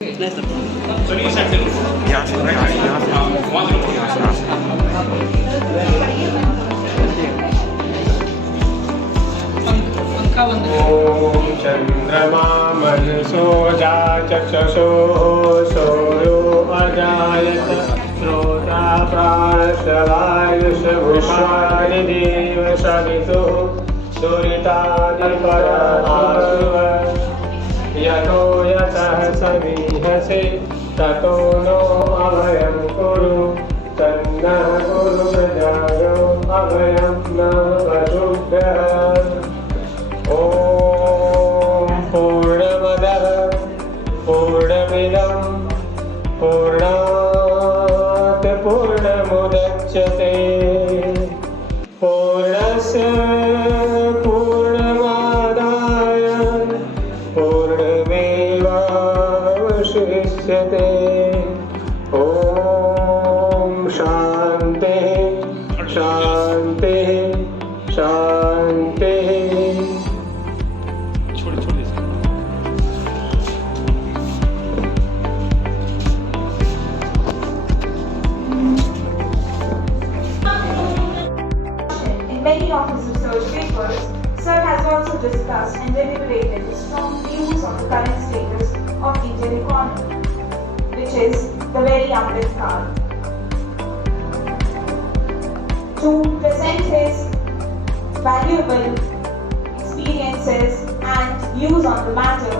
नहीं सर। चलिए साइड से लो। यहाँ से वहाँ से वहाँ से लो। यहाँ से ॐ चन्द्रमा मनसो जाचक्षुषो सूर्यो अजायत श्रोता प्राणश्रवायुषभुषाणि देव सवितुः दुरितादिपरासुव यतो यतः समीहसे ततो नो अभयं कुरु तन्नः कुरु प्रजायो अभयं न वसुभ्यः ॐ पूर्णमदः पूर्णमिदं पूर्णात् पूर्णमुदच्यते पूर्णस्य पूर्णमादाय पूर्णमेवावशिष्यते ॐ शान्तिः शान्तिः शान्तिः छोड़ छोड़ दे sir. In many of his research papers, Sir has also discussed and deliberated his strong views on the current status of Indian economy, which is the very Amrit Kaal. To present his valuable experiences and views on the matter,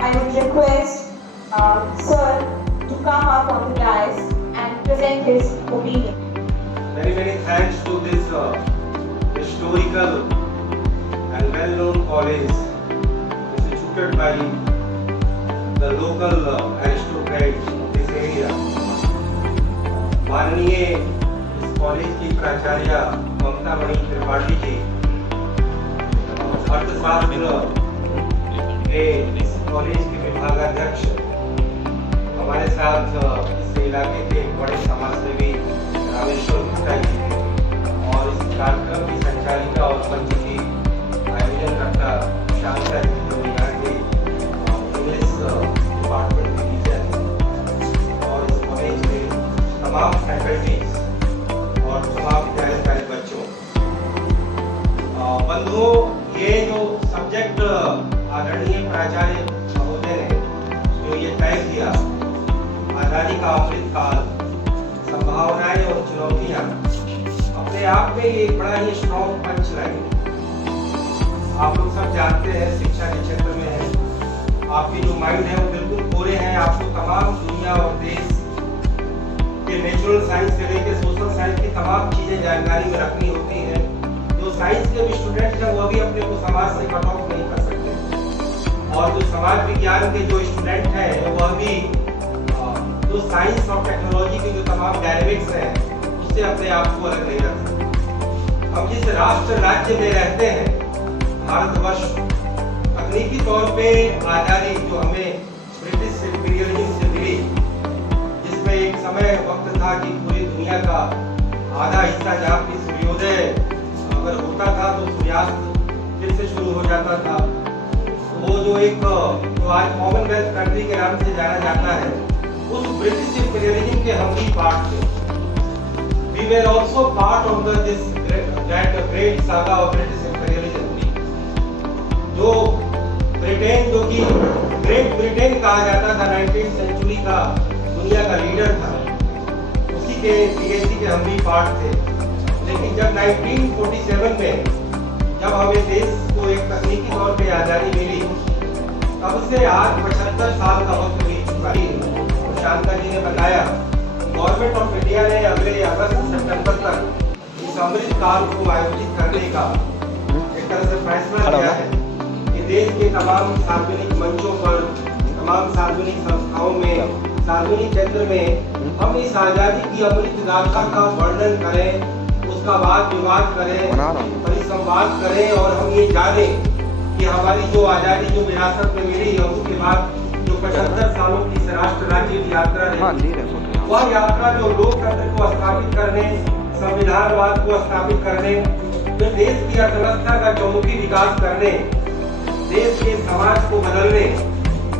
I would request Sir to come up on the dais and present his opinion. Many thanks to this historical and well-known college instituted by the local aristocrats of this area. माननीय इस college की प्राचार्य ममता मणि त्रिपाठी जी, अर्थशास्त्र के इस college के विभागाध्यक्ष, हमारे साथ इस इलाके के बड़े समाजसेवी रामेश्वर गुप्ता जी और इस कार्यक्रम की संचालिका और मंच की आयोजनकर्ता शांता जी, जो यहाँ के इंग्लिश डिपार्टमेंट की टीचर और इस कॉलेज के तमाम फैकल्टीज और तमाम विद्यालय बच्चों, बंधुओं, ये जो सब्जेक्ट आदरणीय प्राचार्य महोदय ने जो ये तय किया, आजादी का अमृत काल, संभावनाएं और चुनौतियां, अपने आप में ये बड़ा ही स्ट्रॉन्ग पंच लाइन। आप लोग सब जानते हैं शिक्षा के क्षेत्र में है, आपकी जो माइंड है वो बिल्कुल कोरे हैं। आपको तमाम दुनिया और देश के नेचुरल साइंस से लेकर सोशल साइंस की तमाम चीजें जानकारी में रखनी होती है। जो साइंस के भी स्टूडेंट हैं वो भी अपने को समाज से कट ऑफ नहीं कर सकते, और जो समाज विज्ञान के जो स्टूडेंट हैं वह भी जो साइंस और टेक्नोलॉजी के जो तमाम डायनेमिक्स हैं उससे अपने आप को अलग नहीं रख सकते। हम जिस राष्ट्र राज्य में रहते हैं, भारतवर्ष, तकनीकी तौर पे आज़ादी जो हमें ब्रिटिश इंपीरियलिज्म से मिली, जिसमें एक समय वक्त था कि पूरी दुनिया का आधा हिस्सा जहाँ की सूर्योदय अगर होता था तो सूर्यास्त फिर से शुरू हो जाता था। वो जो एक जो आज कॉमनवेल्थ कंट्री के नाम से जाना जाता है, उस ब्रिटिश इंपीरियलिज्म के हम भी पार्ट थे। We were also part of that great saga of British imperialism, जो ब्रिटेन, जो कि ग्रेट ब्रिटेन कहा जाता था, 19th सेंचुरी का दुनिया का लीडर था, उसी के पीएसी के हम भी पार्ट थे। लेकिन जब 1947 में जब हमें देश को एक तकनीकी तौर पे आज़ादी मिली, तब से आज 75 साल का वक्त बीत चुका है। शांता जी ने बताया, गवर्नमेंट ऑफ इंडिया ने अगले अगस्त सितंबर तक इस अमृत काल को आयोजित करने का एक तरह से फैसला किया है कि देश के तमाम सार्वजनिक मंचों पर, तमाम सार्वजनिक संस्थाओं में, सार्वजनिक क्षेत्र में हम इस आज़ादी की अमृत गाथा का वर्णन करें, उसका वाद विवाद करें, परिसंवाद करें, और हम ये जाने कि हमारी जो आज़ादी जो विरासत में मिली है उसके बाद जो 75 सालों की राष्ट्र राज्य की यात्रा रही, वह यात्रा जो लोकतंत्र को स्थापित करने, संविधानवाद को स्थापित करने, जो देश की अर्थव्यवस्था का चौमुखी विकास करने, देश के समाज को बदलने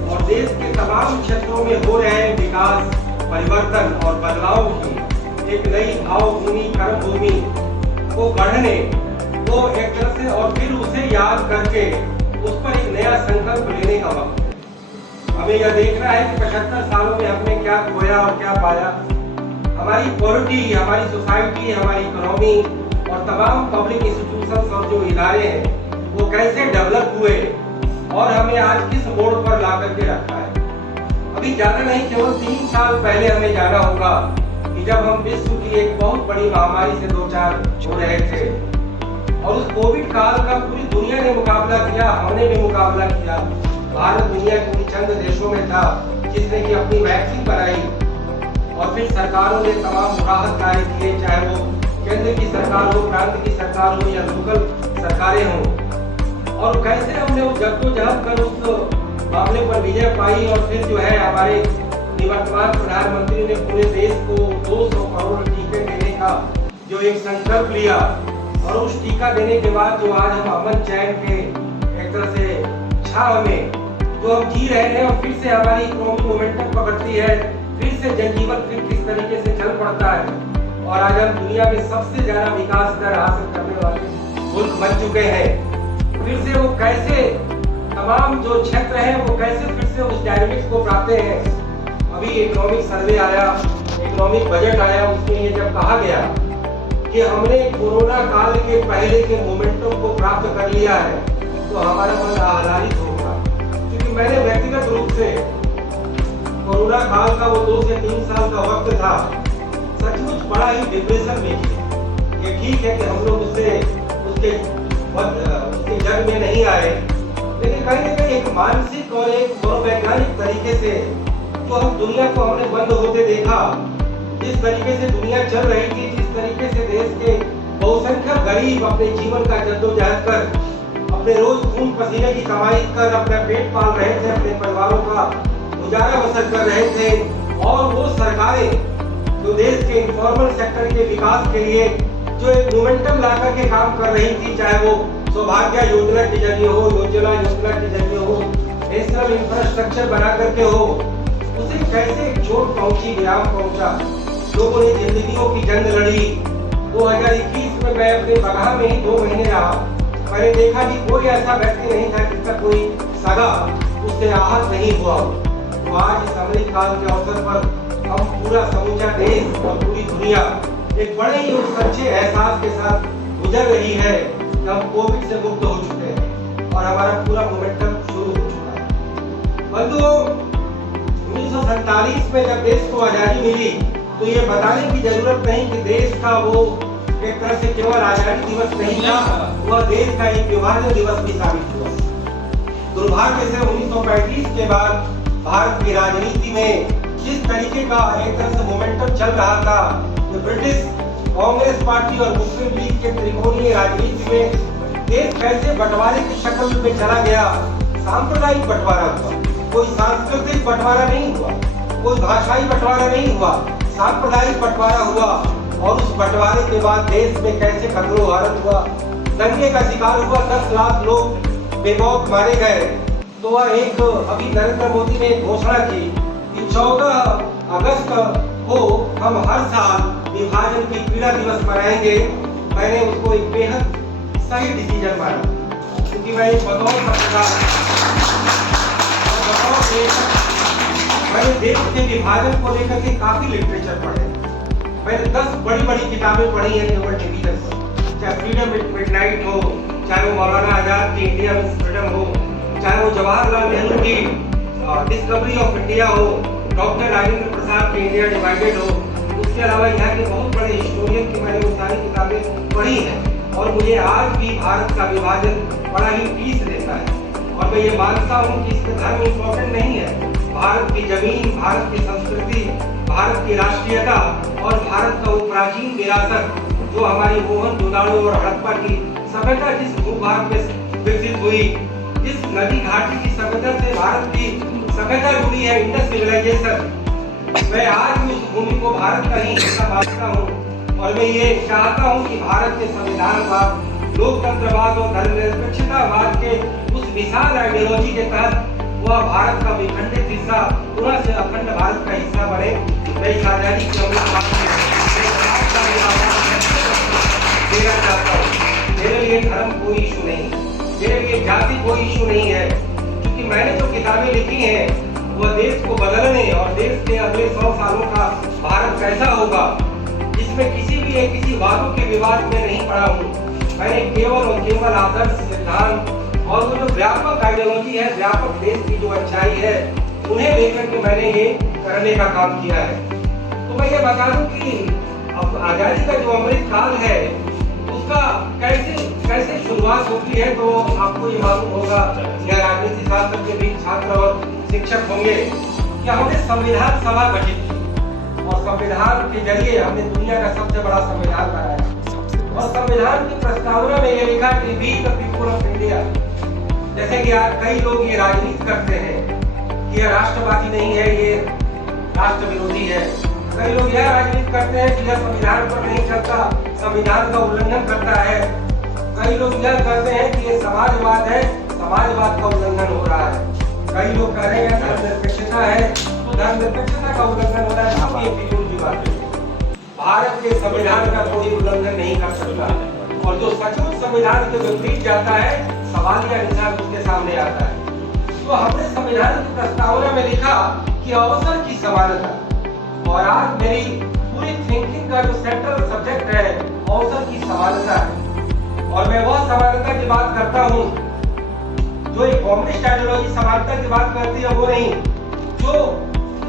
और देश के तमाम क्षेत्रों में हो रहे विकास, परिवर्तन और बदलाव की एक नई भावभूमि, कर्मभूमि को गढ़ने को एक तरह से और फिर उसे याद करके उस पर एक नया संकल्प लेने का वक्त है। हमें यह देखना है कि 75 सालों में हमने क्या खोया और क्या पाया। हमारी पॉलिटी, हमारी सोसाइटी, हमारी इकोनॉमी और तमाम पब्लिक इंस्टीट्यूशंस और जो इदारे हैं वो कैसे डेवलप हुए और हमें आज किस मोड़ पर ला करके रखा है। अभी ज्यादा नहीं, केवल 3 साल पहले हमें जाना होगा कि जब हम विश्व की एक बहुत बड़ी महामारी से दो चार हो रहे थे और उस कोविड काल का पूरी दुनिया ने मुकाबला किया, हमने भी मुकाबला किया। भारत दुनिया के उन चंद देशों में था जिसने की अपनी वैक्सीन बनाई और फिर सरकारों ने तमाम राहत कार्य किए, चाहे वो केंद्र की सरकार हो, प्रांत की सरकार हो या लोकल सरकारें हों। और कैसे हमने उस जद्दोजहद कर उस मामले पर विजय पाई और फिर जो है हमारे निवर्तमान प्रधानमंत्री ने पूरे देश को 200 करोड़ टीके देने का जो एक संकल्प लिया और उस टीका देने के बाद जो आज हम अमन चैन के एक तरह से छाव में जो हम जी रहे हैं और फिर से हमारी इकोनॉमी मोमेंटम पकड़ती है, फिर से जनजीवन फिर किस तरीके से चल पड़ता है और आज हम दुनिया में सबसे ज्यादा विकास दर हासिल करने वाले मुल्क बन चुके हैं। फिर से वो कैसे तमाम जो क्षेत्र हैं वो कैसे फिर से उस डायनेमिक्स को प्राप्त हैं। अभी इकोनॉमिक सर्वे आया, इकोनॉमिक बजट आया, उसमें ये जब कहा गया कि हमने कोरोना काल के पहले के मोमेंटम को प्राप्त कर लिया है तो हमारा मन आह्लादित होगा। क्योंकि मैंने व्यक्तिगत रूप से कोरोना काल का वो 2 से 3 साल का वक्त था, सचमुच बड़ा ही डिप्रेशन में थी। ये ठीक है कि हम लोग उसके जग में नहीं आए, लेकिन कहीं ना कहीं एक मानसिक और एक मनोवैज्ञानिक तरीके से जो हम दुनिया को हमने बंद होते देखा, जिस तरीके से दुनिया चल रही थी, जिस तरीके से देश के बहुसंख्यक गरीब अपने जीवन का जद्दोजहद कर, अपने रोज खून पसीने की कमाई कर अपना पेट पाल रहे थे, अपने परिवारों का गुजारा बसर कर रहे थे और वो सरकारें जो देश के इनफॉर्मल सेक्टर के विकास के लिए जो एक मोमेंटम ला करके काम कर रही थी, चाहे वो सौभाग्य योजना के जरिए हो, योजना के जरिए हो, नेशनल इंफ्रास्ट्रक्चर बना करके हो, उसे कैसे चोट पहुंची, विराम पहुंचा। लोगों ने जिंदगियों की जंग लड़ी। 2021 में मैं अपने बगहा में ही 2 महीने रहा। मैंने देखा कि कोई ऐसा व्यक्ति नहीं था जिसका कोई सगा उससे आहत नहीं हुआ। तो आज इस अमृत काल के अवसर पर हम पूरा समूचा देश और पूरी दुनिया एक बड़े ही सच्चे एहसास के साथ गुजर रही है कि हम कोविड से मुक्त हो चुके हैं और हमारा पूरा मोमेंटम शुरू हो चुका है। बंधुओं, 1947 में जब देश को आजादी मिली तो ये बताने की जरूरत नहीं कि देश का वो एक तरह से केवल आजादी दिवस नहीं था, वह देश का एक विभाजन दिवस भी साबित हुआ। दुर्भाग्य से 1935 के बाद भारत की राजनीति में जिस तरीके का एक तरह से मोमेंटम चल रहा था, तो ब्रिटिश कांग्रेस पार्टी और मुस्लिम लीग के त्रिकोणीय राजनीति में देश कैसे बंटवारे की शक्ल में चला गया। सांप्रदायिक बंटवारा हुआ, कोई सांस्कृतिक बंटवारा नहीं हुआ, कोई भाषाई बंटवारा नहीं हुआ, सांप्रदायिक बंटवारा हुआ। और उस बंटवारे के बाद देश में कैसे कत्लो गारत हुआ, दंगे का शिकार हुआ, 10 लाख लोग बेमौत मारे गए। तो वह एक अभी नरेंद्र मोदी ने घोषणा की कि 14 अगस्त को हम हर साल विभाजन की पीड़ा दिवस मनाएंगे। मैंने उसको एक बेहद सही डिसीजन माना, क्योंकि मैं एक बतौर मैंने देश के विभाजन को लेकर के काफी लिटरेचर पढ़े। मैंने 10 बड़ी किताबें पढ़ी हैं केवल डिवीजन पर, चाहे फ्रीडम एट मिडनाइट हो, चाहे वो मौलाना आजाद की इंडिया मीन्स फ्रीडम हो, चाहे वो जवाहरलाल नेहरू की डिस्कवरी ऑफ इंडिया हो, डॉक्टर राजेंद्र प्रसाद की इंडिया डिवाइडेड हो। उसके अलावा यहाँ के बहुत बड़े हिस्टोरियन की मैंने वो सारी किताबें पढ़ी हैं और मुझे आज भी भारत का विभाजन बड़ा ही पीस देता है। और मैं ये मानता हूँ कि इसमें धर्म इम्पोर्टेंट नहीं है। भारत की जमीन, भारत की संस्कृति, भारत की राष्ट्रीयता और भारत का वो प्राचीन विरासत जो हमारी मोहन जोदड़ो और हड़प्पा की सभ्यता जिस भूभाग में विकसित हुई, जिस नदी घाटी की सभ्यता से भारत की सभ्यता जुड़ी है, इंडस सिविलाइजेशन, मैं आज भी उस भूमि को भारत का ही हिस्सा मानता हूँ। और मैं ये चाहता हूँ कि भारत के संविधानवाद, लोकतंत्रवाद और धर्मनिरपेक्षतावाद के उस विशाल आइडियोलॉजी के तहत वह भारत का विखंडित हिस्सा पुनः से अखंड भारत का हिस्सा बने। मैं इस आजादी की अमृत देना चाहता हूँ। मेरे लिए धर्म कोई इशू नहीं, मेरे लिए जाति कोई इशू नहीं है, क्योंकि मैंने जो किताबें लिखी हैं वह देश को बदलने और देश के अगले 100 सालों का भारत कैसा होगा, इसमें किसी वादों के विवाद में नहीं पड़ा हूँ। मैंने केवल और केवल आदर्श, सिद्धांत और वो जो व्यापक आइडियोलॉजी है, व्यापक देश की जो अच्छाई है, उन्हें लेकर के मैंने ये करने का काम किया है। तो मैं ये बता दूं कि अब आजादी का जो अमृत काल है उसका कैसे शुरुआत होती है, तो आपको ये मालूम होगा या राजनीति शास्त्र के भी छात्र और शिक्षक होंगे कि हमने संविधान सभा गठित की और संविधान के जरिए हमने दुनिया का सबसे बड़ा संविधान बनाया। और संविधान की प्रस्तावना में ये लिखा कि we the people of India. जैसे कि आज कई लोग ये राजनीति करते हैं कि यह राष्ट्रवादी नहीं है, ये राष्ट्र विरोधी है। कई लोग यह राजनीति करते हैं कि यह संविधान पर नहीं चलता, संविधान का उल्लंघन करता है। कई लोग यह कहते हैं कि ये समाजवाद है, समाजवाद का उल्लंघन हो रहा है। कई लोग कह रहे हैं धर्मनिरपेक्षता है, तो धर्मनिरपेक्षता का उल्लंघन हो रहा है। ये फिजूल की बात है। भारत के संविधान का कोई उल्लंघन नहीं कर सकता, और जो सचमुच संविधान के विपरीत जाता है, सवाल या निशान उसके सामने आता है। तो हमने संविधान की प्रस्तावना में लिखा कि अवसर की समानता, और आज मेरी पूरी थिंकिंग का जो सेंट्रल सब्जेक्ट है अवसर की समानता है। और मैं वह समानता की बात करता हूँ जो एक कम्युनिस्ट आइडियोलॉजी समानता की बात करती है, वो नहीं। जो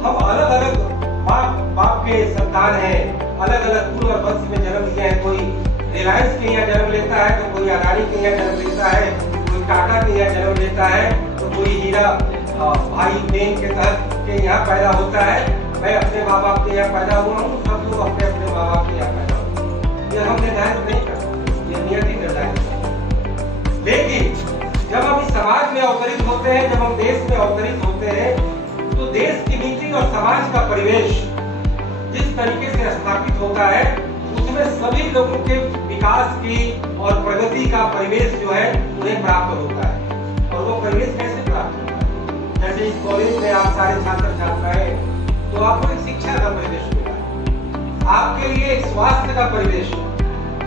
हम अलग अलग बाप के संतान हैं, अलग अलग कुल और वंश में जन्म लिए हैं। कोई रिलायंस के यहाँ जन्म लेता है, तो कोई अदानी के यहाँ जन्म लेता है, कोई टाटा के यहाँ जन्म लेता है, तो कोई हीरा भाई बहन के तहत के यहाँ पैदा होता है। मैं अपने माँ बाप के यहाँ पैदा हुआ हूँ, सब लोग अपने अपने माँ बाप के यहाँ पैदा हुए। ये हम निर्धारित नहीं कर सकते, ये नियति निर्धारित है। लेकिन जब हम इस समाज में अवतरित होते हैं, जब हम देश में अवतरित होते हैं, तो देश की नीति और समाज का परिवेश जिस तरीके से स्थापित होता है, उसमें सभी लोगों के विकास की और प्रगति का परिवेश जो है उन्हें प्राप्त होता है। और वो परिवेश कैसे प्राप्त होता है? जैसे इस कॉलेज में आप सारे छात्र छात्राएं, तो आपको एक शिक्षा का परिवेश मिला है, आपके लिए एक स्वास्थ्य का परिवेश है।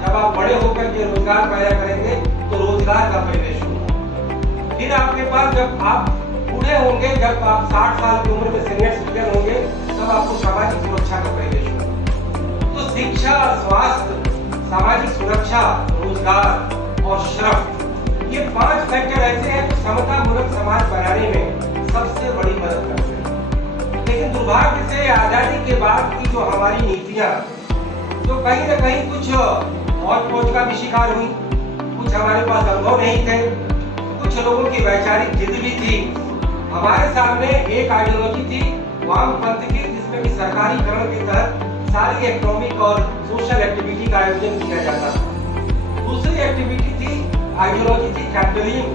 जब आप बड़े होकर के रोजगार पैदा करेंगे तो रोजगार का परिवेश होगा। फिर आपके पास जब आप बूढ़े होंगे, जब आप 60 साल की उम्र में सीनियर सिटीजन होंगे, तब आपको सामाजिक सुरक्षा का परिवेश होगा। तो शिक्षा, स्वास्थ्य, सामाजिक सुरक्षा, रोजगार और श्रम, ये 5 फैक्टर ऐसे हैं जो समतामूलक समाज बनाने में सबसे बड़ी मदद करते हैं। लेकिन दुर्भाग्य से आजादी के बाद की जो हमारी नीतियां, जो कहीं न कहीं कुछ मौज का भी शिकार हुई, कुछ हमारे पास अनुभव नहीं थे, कुछ लोगों की वैचारिक जिद भी थी। हमारे सामने एक आइडियोलॉजी थी वामपंथ की, जिसमें कि सरकारीकरण के तहत सारी इकोनॉमिक और सोशल एक्टिविटी का आयोजन किया जाता था। दूसरी एक्टिविटी थी, आइडियोलॉजी थी कैपिटलिज्म,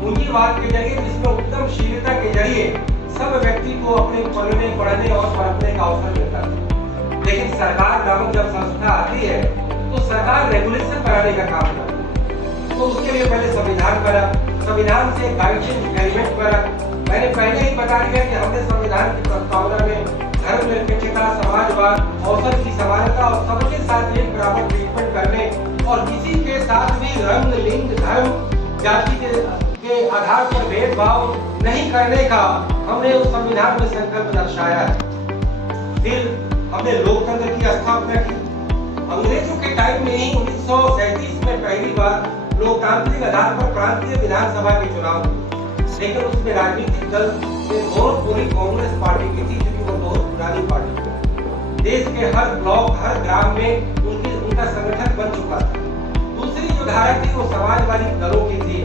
पूंजीवाद के जरिए, जिसमें उद्यमशीलता के जरिए सब व्यक्ति को अपने पढ़ने, पढ़ने और पढ़ने का अवसर मिलता था। लेकिन सरकार नामक जब संस्था आती है, तो सरकार रेगुलेशन बनाने का काम करती है। तो उसके लिए पहले संविधान बना, संविधान से गाइडिंग एलिमेंट बना। मैंने पहले ही बता दिया कि हमने संविधान की प्रस्तावना में धर्मनिरपेक्षता, समाजवाद, अवसर की समानता और सबके साथ एक बराबर ट्रीटमेंट करने, और किसी के साथ भी रंग, लिंग, धर्म, जाति के आधार पर भेदभाव नहीं करने का हमने उस संविधान में संकल्प दर्शाया है। फिर हमने लोकतंत्र की स्थापना की। अंग्रेजों के टाइम में ही 1937 में पहली बार लोकतांत्रिक आधार पर प्रांतीय विधानसभा के चुनाव हुए, लेकिन उसमें राजनीतिक दल पूरी कांग्रेस पार्टी की थी, क्योंकि वो बहुत पुरानी पार्टी थी। देश के हर ब्लॉक, हर ग्राम में उनका संगठन बन चुका था। दूसरी जो धारा थी वो समाजवादी दलों की थी,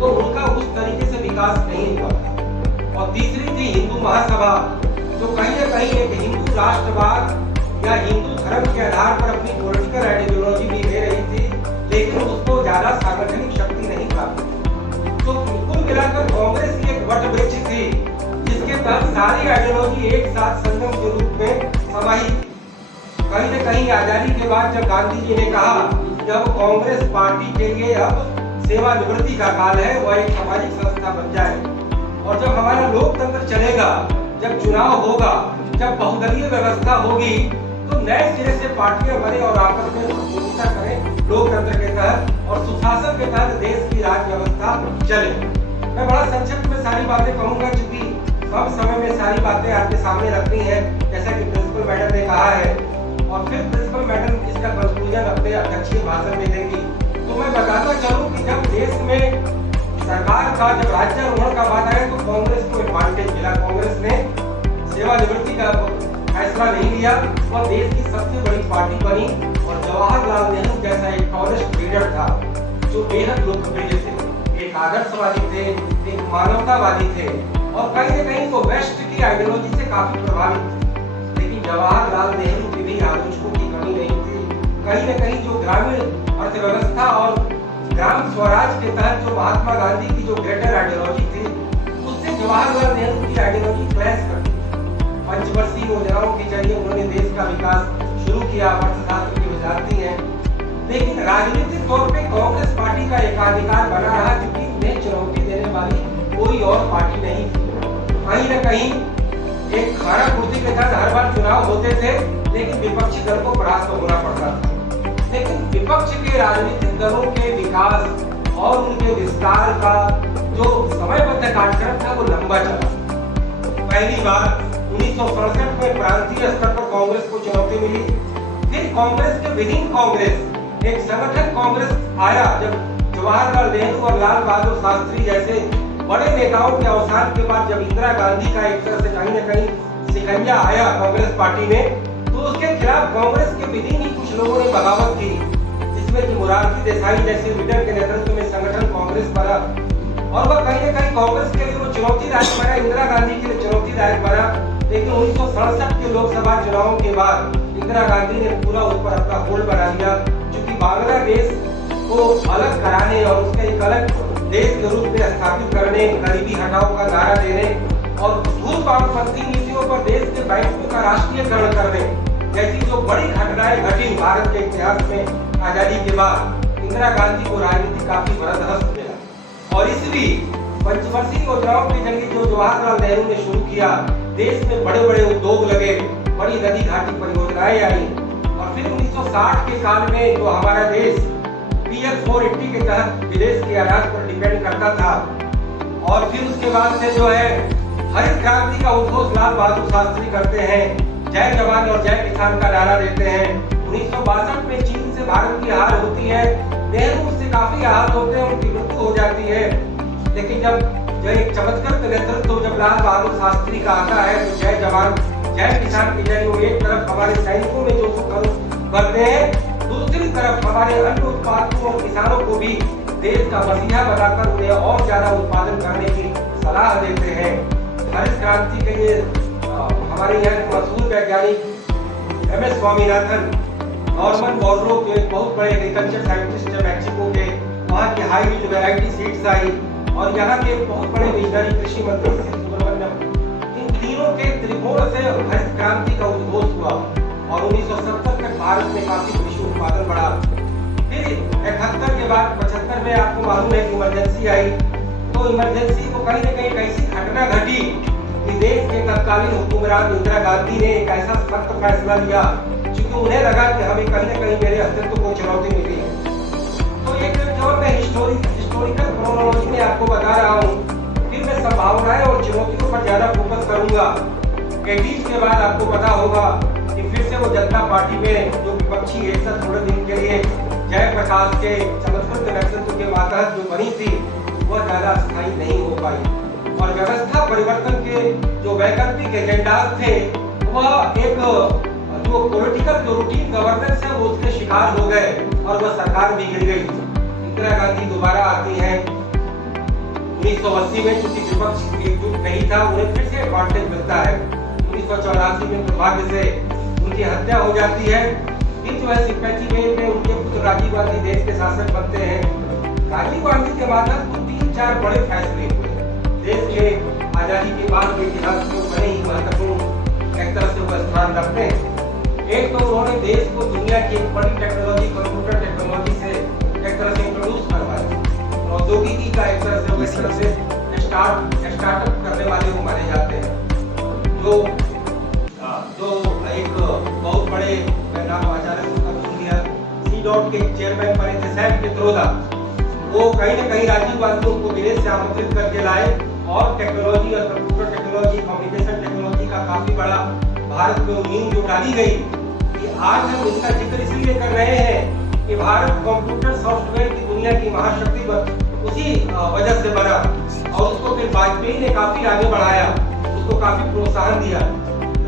तो उनका उस तरीके से विकास नहीं हुआ। और तीसरी थी हिंदू महासभा, जो कहीं न कहीं एक हिंदू राष्ट्रवाद या हिंदू धर्म के आधार पर अपनी पॉलिटिकल आइडियोलॉजी भी दे रही थी, लेकिन उसको ज्यादा सांगठनिक शक्ति नहीं प्राप्त। तो कुल मिलाकर कांग्रेस की एक वट वृक्ष थी, जिसके तहत सारी आइडियोलॉजी एक साथ संगम के रूप में समाहित। कहीं न कहीं आजादी के बाद जब गांधी जी ने कहा कि अब कांग्रेस पार्टी के लिए अब सेवानिवृत्ति का काल है, वह एक सामाजिक संस्था बन जाए, और जब हमारा लोकतंत्र चलेगा, जब चुनाव होगा, जब बहुदलीय व्यवस्था होगी, तो नए सिरे से पार्टियां बने और आपस में प्रतियोगिता करें लोकतंत्र के तहत और सुशासन के तहत देश की राज व्यवस्था चले। मैं बड़ा संक्षिप्त में सारी बातें कहूंगा, क्योंकि कम समय में सारी बातें आपके सामने रखनी है, जैसा कि प्रिंसिपल मैडम ने कहा है, और फिर प्रिंसिपल मैडम इसका कंक्लूजन अपने अध्यक्षीय भाषण में देंगी। तो मैं बताता चलूं कि जब देश में सरकार का, जब राज्यारोहण का बात आया, तो कांग्रेस को एडवांटेज मिला। कांग्रेस ने सेवानिवृत्ति का फैसला नहीं लिया और देश की सबसे बड़ी पार्टी बनी, और जवाहरलाल नेहरू जैसा एक टॉलेस्ट लीडर था जो बेहद लोकप्रिय थे, एक आदर्शवादी थे, एक मानवतावादी थे, और कहीं न कहीं वो वेस्ट की आइडियोलॉजी से काफी प्रभावित थे। लेकिन जवाहरलाल नेहरू की भी आलोचकों की कमी नहीं थी। कहीं न कहीं जो ग्रामीण अर्थव्यवस्था और ग्राम स्वराज के तहत जो महात्मा गांधी की जो ग्रेटर आइडियोलॉजी थी, उससे जवाहरलाल नेहरू की आइडियोलॉजी क्लैश करती थी। पंचवर्षीय योजनाओं के जरिए उन्होंने देश का विकास शुरू किया, अर्थशास्त्र की विद्यार्थी हैं, लेकिन राजनीतिक तौर पे कांग्रेस पार्टी का एकाधिकार बना रहा, क्योंकि उन्हें चुनौती देने वाली कोई और पार्टी नहीं थी। कहीं न कहीं एक खाना पूर्ति के तहत हर बार चुनाव होते थे, लेकिन विपक्षी दल को परास्त होना पड़ता था। लेकिन विपक्ष के राजनीतिक दलों के विकास और उनके विस्तार का जो समयबद्ध कार्यक्रम था, वो लंबा चला। पहली बार 1967 में प्रांतीय स्तर पर कांग्रेस को चुनौती मिली। फिर कांग्रेस के विद इन कांग्रेस एक संगठन कांग्रेस आया, जब जवाहरलाल नेहरू और लाल बहादुर शास्त्री जैसे बड़े नेताओं के अवसान के बाद जब इंदिरा गांधी का एक तरह से कहीं न कहीं शिकंजा आया कांग्रेस पार्टी में, तो उसके खिलाफ कांग्रेस के विधि ही कुछ लोगों ने बगावत की, जिसमें कि मोरारजी देसाई जैसे लीडर के नेतृत्व में संगठन कांग्रेस बना, और वह कहीं न कहीं कांग्रेस के लिए वो चुनौतीदायक बना, इंदिरा गांधी के लिए चुनौतीदायक बना। लेकिन 1967 के लोकसभा चुनावों के बाद इंदिरा गांधी ने पूरा उस पर अपना होल्ड बना लिया, क्योंकि बांग्लादेश को अलग कराने और उसके एक अलग देश के रूप में स्थापित करने, गरीबी हटाओ का नारा देने और भूल वामपंथी नीतियों पर देश के बैंकों का राष्ट्रीयकरण करने जैसी जो बड़ी घटनाएं घटी भारत के इतिहास में आजादी के बाद, इंदिरा गांधी को राजनीति काफी बरदहस्त मिला। और इसलिए पंचवर्षीय योजनाओं के जरिए जो जवाहरलाल नेहरू ने शुरू किया, देश में बड़े बड़े उद्योग लगे, बड़ी नदी घाटी परियोजनाएं आई, और फिर 1960 के काल में जो हमारा देश PL 480 के तहत विदेश के आयात पर डिपेंड करता था, और फिर उसके बाद से जो है हरित क्रांति का उद्घोष लाल बहादुर शास्त्री करते हैं, जय जवान और जय किसान का नारा देते हैं। 1962 में चीन से भारत की हार होती है, नेहरू उससे काफी आहत होते हैं, उनकी मृत्यु हो जाती है। लेकिन जब एक चमत्कृत नेतृत्व जब लाल बहादुर शास्त्री का आता है, तो जय जवान जय किसान की जय, वो एक तरफ हमारे सैनिकों में जो करते हैं, दूसरी तरफ हमारे अन्य उत्पादकों और किसानों को भी देश का मसीहा बनाकर उन्हें और ज्यादा उत्पादन करने की सलाह देते हैं। हरित क्रांति के लिए हमारे यहाँ के मशहूर वैज्ञानिक MS स्वामीनाथन, नॉर्मन बोरलो के बहुत बड़े एग्रीकल्चर साइंटिस्ट है मैक्सिको के, वहाँ की हाई वैरायटी सीड्स आई, और यहाँ के बहुत बड़े विजनरी कृषि मंत्री सुब्रमण्यम, इन तीनों के त्रिकोण से हरित क्रांति का उद्घोष हुआ, और 1970 तक भारत में काफी कृषि उत्पादन बढ़ा। फिर 71 के बाद 75 में आपको मालूम है कि इमरजेंसी आई, तो इमरजेंसी को कहीं न कहीं एक ऐसी घटना घटी कि देश के तत्कालीन हुक्मरान इंदिरा गांधी ने एक ऐसा सख्त फैसला लिया, क्योंकि उन्हें लगा कि हमें कहीं न कहीं मेरे अस्तित्व को चुनौती मिली है। तो एक केवल मैं हिस्टोरिकल क्रोनोलॉजी में आपको बता रहा हूँ, फिर मैं संभावनाएं और चुनौतियों पर ज्यादा फोकस करूंगा। 80s के बाद आपको पता होगा कि फिर से वो जनता पार्टी में जो विपक्षी एकता थोड़े दिन के लिए जयप्रकाश के चमत्कृत नेतृत्व के मातहत जो बनी थी, वह ज्यादा स्थायी नहीं हो पाई, और व्यवस्था परिवर्तन के जो वैकल्पिक एजेंडाज थे, वह एक जो पॉलिटिकल जो रूटीन गवर्नेंस है, वो उसके शिकार हो गए, और वह सरकार भी गिर गई। इंदिरा गांधी दोबारा आती हैं 1980 में, चूंकि विपक्ष एकजुट नहीं था, उन्हें फिर से एडवांटेज मिलता है। 1984 में दुर्भाग्य से उनकी हत्या हो जाती है। फिर जो है सिंपैथी में उनके पुत्र राजीव गांधी देश के शासक बनते हैं। राजीव गांधी के बाद 3-4 बड़े फैसले हुए देश के आजादी के बाद के इतिहास में, बड़े ही महत्वपूर्ण एक तरह से वो स्थान रखते हैं। एक तो उन्होंने देश को दुनिया की एक बड़ी टेक्नोलॉजी, कंप्यूटर टेक्नोलॉजी से एक तरह से इंट्रोड्यूस करवाया, औद्योगिकी का एक तरह से स्टार्टअप जो एक बहुत बड़े, मैं नाम अचानक से भूल गया, C.डॉट के चेयरमैन बने थे सैम पित्रोदा, वो कहीं ना कहीं राजीव गांधी को विदेश से आमंत्रित करके लाए और टेक्नोलॉजी और कंप्यूटर टेक्नोलॉजी, कम्युनिकेशन टेक्नोलॉजी का काफी बड़ा भारत में नींव जो डाली गई कि आज हम इसका जिक्र इसलिए कर रहे हैं कि भारत कंप्यूटर सॉफ्टवेयर की दुनिया की महाशक्ति उसी वजह से बना और उसको फिर वाजपेयी ने काफी आगे बढ़ाया, उसको काफी प्रोत्साहन दिया।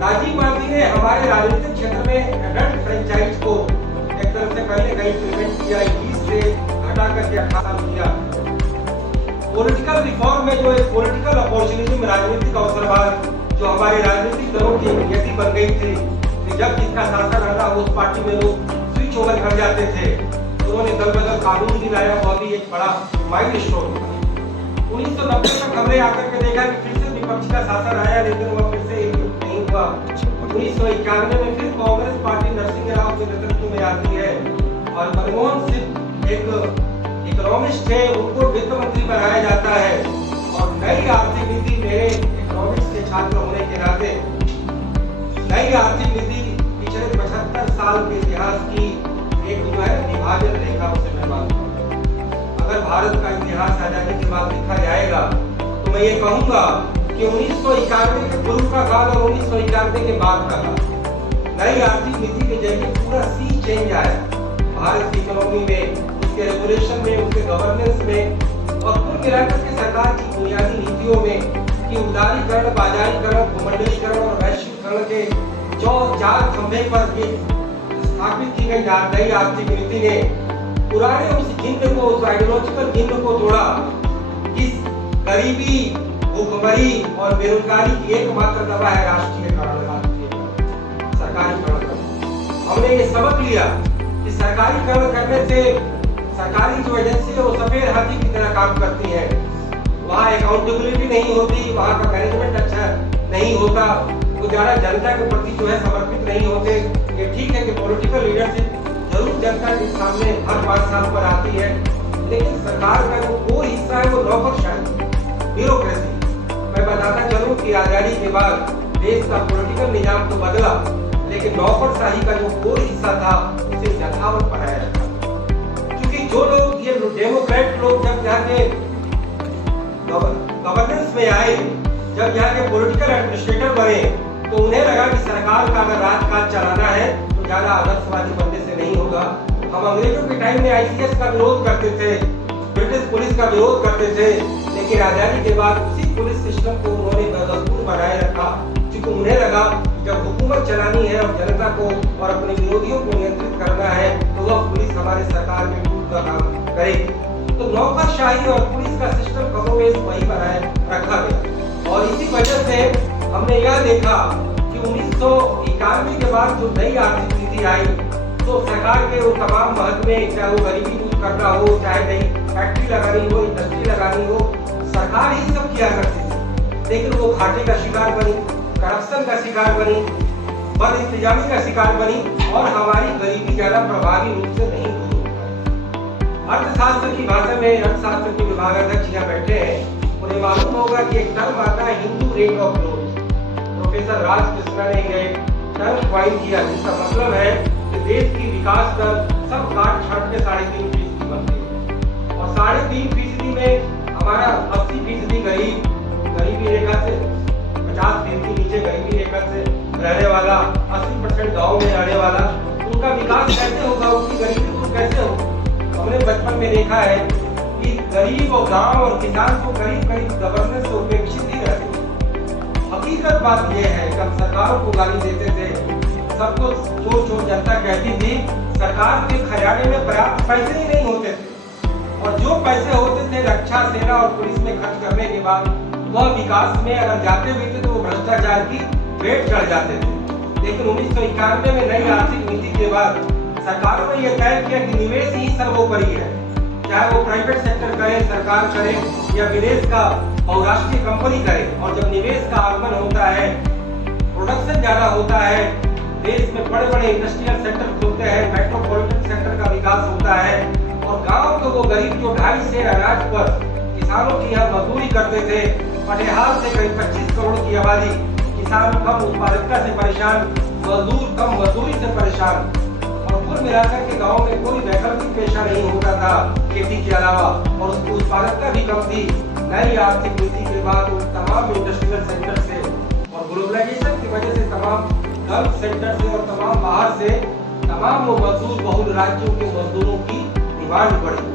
राजीव गांधी ने हमारे राजनीतिक क्षेत्र में एडल्ट फ्रेंचाइज को एक तरह से कहीं ना कहीं इम्प्लीमेंट किया, 21 से घटा करके 18 किया। पॉलिटिकल रिफॉर्म में जो एक पॉलिटिकल अपॉर्चुनिटी, राजनीतिक अवसरवाद जो हमारे राजनीतिक दलों की नीति बन गई थी कि जब जिसका शासन रहता उस पार्टी में लोग स्विच ओवर कर जाते थे, उन्होंने दल बदल कानून भी लाया, वो भी एक बड़ा माइलस्टोन था। 1990 तक हमने आकर के देखा कि फिर से विपक्ष का शासन आया, लेकिन वह फिर से नहीं हुआ। 1991 में फिर कांग्रेस पार्टी नरसिंह राव के नेतृत्व में आती है और मनमोहन सिंह एक इकोनॉमिस्ट थे, उनको वित्त मंत्री बनाया जाता है और नई आर्थिक नीति, मेरे इकोनॉमिक्स के छात्र होने के नाते, नई आर्थिक नीति पिछले 75 साल के इतिहास की एक जो है विभाजन रेखा, उसे मैं मानता हूँ। अगर भारत का इतिहास आजादी के बाद लिखा जाएगा तो मैं ये कहूँगा कि 1991 के पूर्व का काल और 1991 के बाद का काल, नई आर्थिक नीति के जरिए पूरा सी चेंज आया भारत की इकोनॉमी में, उसके रेगुलेशन में, उसके गवर्नेंस में और कुल मिलाकर के सरकार की बुनियादी नीतियों में कि उदारीकरण, बाजारीकरण, भूमंडलीकरण और वैश्वीकरण के जो 4 खंभे पर स्थापित की गई नई आर्थिक नीति ने पुराने उस गिंद को, उस आइडियोलॉजिकल गिंद को तोड़ा। इस गरीबी, भूखमरी और बेरोजगारी की एकमात्र दवा है राष्ट्रीयकरण, सरकारीकरण। हमने ये सबक लिया कि सरकारीकरण करने से सरकारी जो एजेंसी है वो सफेद हाथी की तरह काम करती है, वहाँ अकाउंटेबिलिटी नहीं होती, वहाँ का मैनेजमेंट अच्छा नहीं होता, वो ज्यादा जनता के प्रति जो है समर्पित नहीं होते। ये ठीक है कि पॉलिटिकल लीडरशिप जरूर जनता के सामने हर 5 साल पर आती है, लेकिन सरकार का जो कोर हिस्सा है वो नौकरशाही, ब्यूरोक्रेसी। मैं बताता चलूं कि आजादी के बाद देश का पॉलिटिकल निजाम तो बदला, लेकिन नौकरशाही का जो कोर हिस्सा था उसे यथावत बनाया रखा। क्योंकि जो लोग, ये डेमोक्रेट लोग जब जाके गवर्नेंस में आए, जब यहाँ के पॉलिटिकल एडमिनिस्ट्रेटर बने, तो उन्हें लगा कि सरकार का अगर राजकाज चलाना है तो ज्यादा आदर्शवादी बनने से नहीं होगा। हम अंग्रेजों के टाइम में ICS का विरोध करते थे, ब्रिटिश पुलिस का विरोध करते थे, लेकिन आजादी के बाद उसी पुलिस सिस्टम को उन्होंने बदस्तूर बनाए रखा, क्योंकि उन्हें लगा जब हुकूमत चलानी है और जनता को और अपने विरोधियों को नियंत्रित करना है तो वह पुलिस हमारे सरकार में पूरा काम करेगी। तो नौकरशाही और पुलिस का सिस्टम कमोबेश वही बनाए रखा गया और इसी वजह से हमने यह देखा कि 1991 के बाद जो नई आर्थिक नीति आई तो सरकार के वो तमाम महकमे, चाहे वो गरीबी दूर करना हो, चाहे नई फैक्ट्री लगानी हो, इंडस्ट्री लगानी हो, सरकार ही सब किया करती थी, लेकिन वो घाटे का शिकार बनी, करप्शन का शिकार बनी, बद इंतजामी का शिकार बनी और हमारी गरीबी ज्यादा प्रभावी रूप से नहीं दूर हो पाई। अर्थशास्त्र की भाषा में अर्थशास्त्र के विभागाध्यक्ष यहाँ बैठे हैं, उन्हें मालूम होगा कि एक टर्म आता है Hindu rate of growth. Professor Rajkrishna ने एक टर्म क्वाइन किया जिसका मतलब है कि देश की विकास दर सब काट छाट के 3.5% बनती है और 3.5% में हमारा 80% गरीबी रेखा से 50% नीचे गरीबी रेखा से रहने वाला, 80% गाँव में रहने वाला, उनका विकास कैसे होगा, उनकी गरीबी दूर कैसे होगा। हमने बचपन में देखा है कि गरीब और गांव और किसान को करीब गवर्नेंस से उपेक्षित ही रहते। हकीकत बात यह है कि हम सरकारों को गाली देते थे, सबको चोर जनता कहती थी, सरकार के खजाने में पर्याप्त पैसे ही नहीं होते थे और जो पैसे होते थे रक्षा, सेना और पुलिस में खर्च करने के बाद वह विकास में अगर जाते भी थे तो वो भ्रष्टाचार की भेंट चढ़ जाते थे। लेकिन 1991 में नई आर्थिक नीति के बाद सरकारों ने यह तय किया कि निवेश ही सर्वोपरि है, चाहे वो प्राइवेट सेक्टर करे, सरकार करे या विदेश का बहुराष्ट्रीय कंपनी करे। और जब निवेश का आगमन होता है, प्रोडक्शन ज्यादा होता है, देश में बड़े बड़े इंडस्ट्रियल सेक्टर खुलते हैं, मेट्रोपॉलिटन सेक्टर का विकास होता है और गांव के वो गरीब जो 2.5 सेर अनाज पर किसानों की यहाँ मजदूरी करते थे, पटिहार से करीब 25 करोड़ की आबादी किसान कम उत्पादकता से परेशान, मजदूर कम मजदूरी से परेशान, और कुल मिलाकर के गांव में कोई वैकल्पिक पेशा नहीं होता था खेती के अलावा, और उसकी उत्पादकता भी कम थी। नई आर्थिक नीति के बाद उन तमाम इंडस्ट्रियल सेंटर से और ग्लोबलाइजेशन की वजह से तमाम गल्फ सेंटर से और तमाम बाहर से तमाम वो मजदूर बहुल राज्यों के मजदूरों की डिमांड बढ़ी,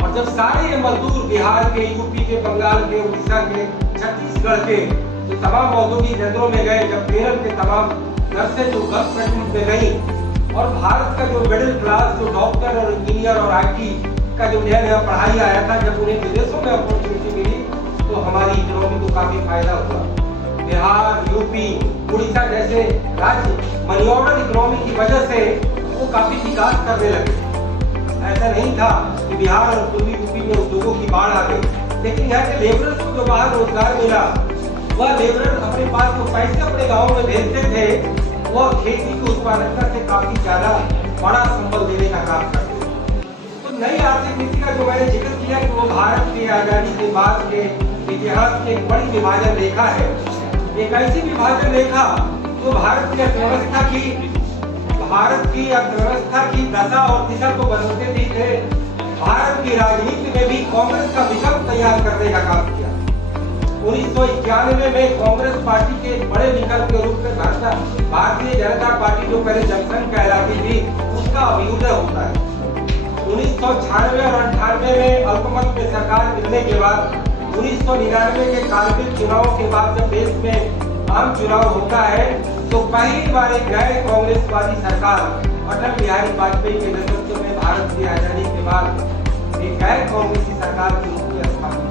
और जब सारे ये मजदूर बिहार के, यूपी के, बंगाल के, उड़ीसा के, छत्तीसगढ़ के जो तमाम औद्योगिक केंद्रों में गए, जब केरल के तमाम नर्सें जो गल्फ कंट्रीज में गई, और भारत का जो मिडिल क्लास जो डॉक्टर और इंजीनियर और आईटी का जो नया नया पढ़ाई आया था, जब उन्हें विदेशों में अपॉर्चुनिटी मिली तो हमारी इकोनॉमी को काफी फायदा हुआ। बिहार, यूपी, उड़ीसा जैसे राज्य मनी ऑर्डर इकोनॉमी की वजह से वो काफी विकास करने लगे। ऐसा नहीं था कि बिहार और पूर्वी यूपी में उद्योगों की बाढ़ आ गई, लेकिन यहाँ के लेबरर्स को जो बाहर रोजगार मिला, वह लेबरर अपने पास जो पैसे अपने गाँव में भेजते थे, वह खेती की उत्पादकता से काफी ज्यादा बड़ा संबल देने का काम करते थे। तो नई आर्थिक नीति का जो मैंने जिक्र किया कि वो भारत की आजादी के बाद के इतिहास की एक बड़ी विभाजन रेखा है, एक ऐसी विभाजन रेखा जो भारत की अर्थव्यवस्था की दशा और दिशा को बदलते भी थे। भारत की राजनीति में भी कांग्रेस का विकल्प तैयार करने का काम किया। 1991 में कांग्रेस पार्टी के बड़े विकल्प के रूप में भारतीय जनता पार्टी जो पहले जनसंघ कहलाती थी, उसका अभ्युदय होता है। 1996 और 98 में अल्पमत में सरकार गिरने के बाद 1999 के कारगिल चुनाव के बाद जब देश में आम चुनाव होता है, तो पहली बार एक गैर कांग्रेसवादी सरकार अटल बिहारी वाजपेयी के नेतृत्व में भारत की आजादी के बाद एक गैर कांग्रेसी सरकार के रूप में स्थापित।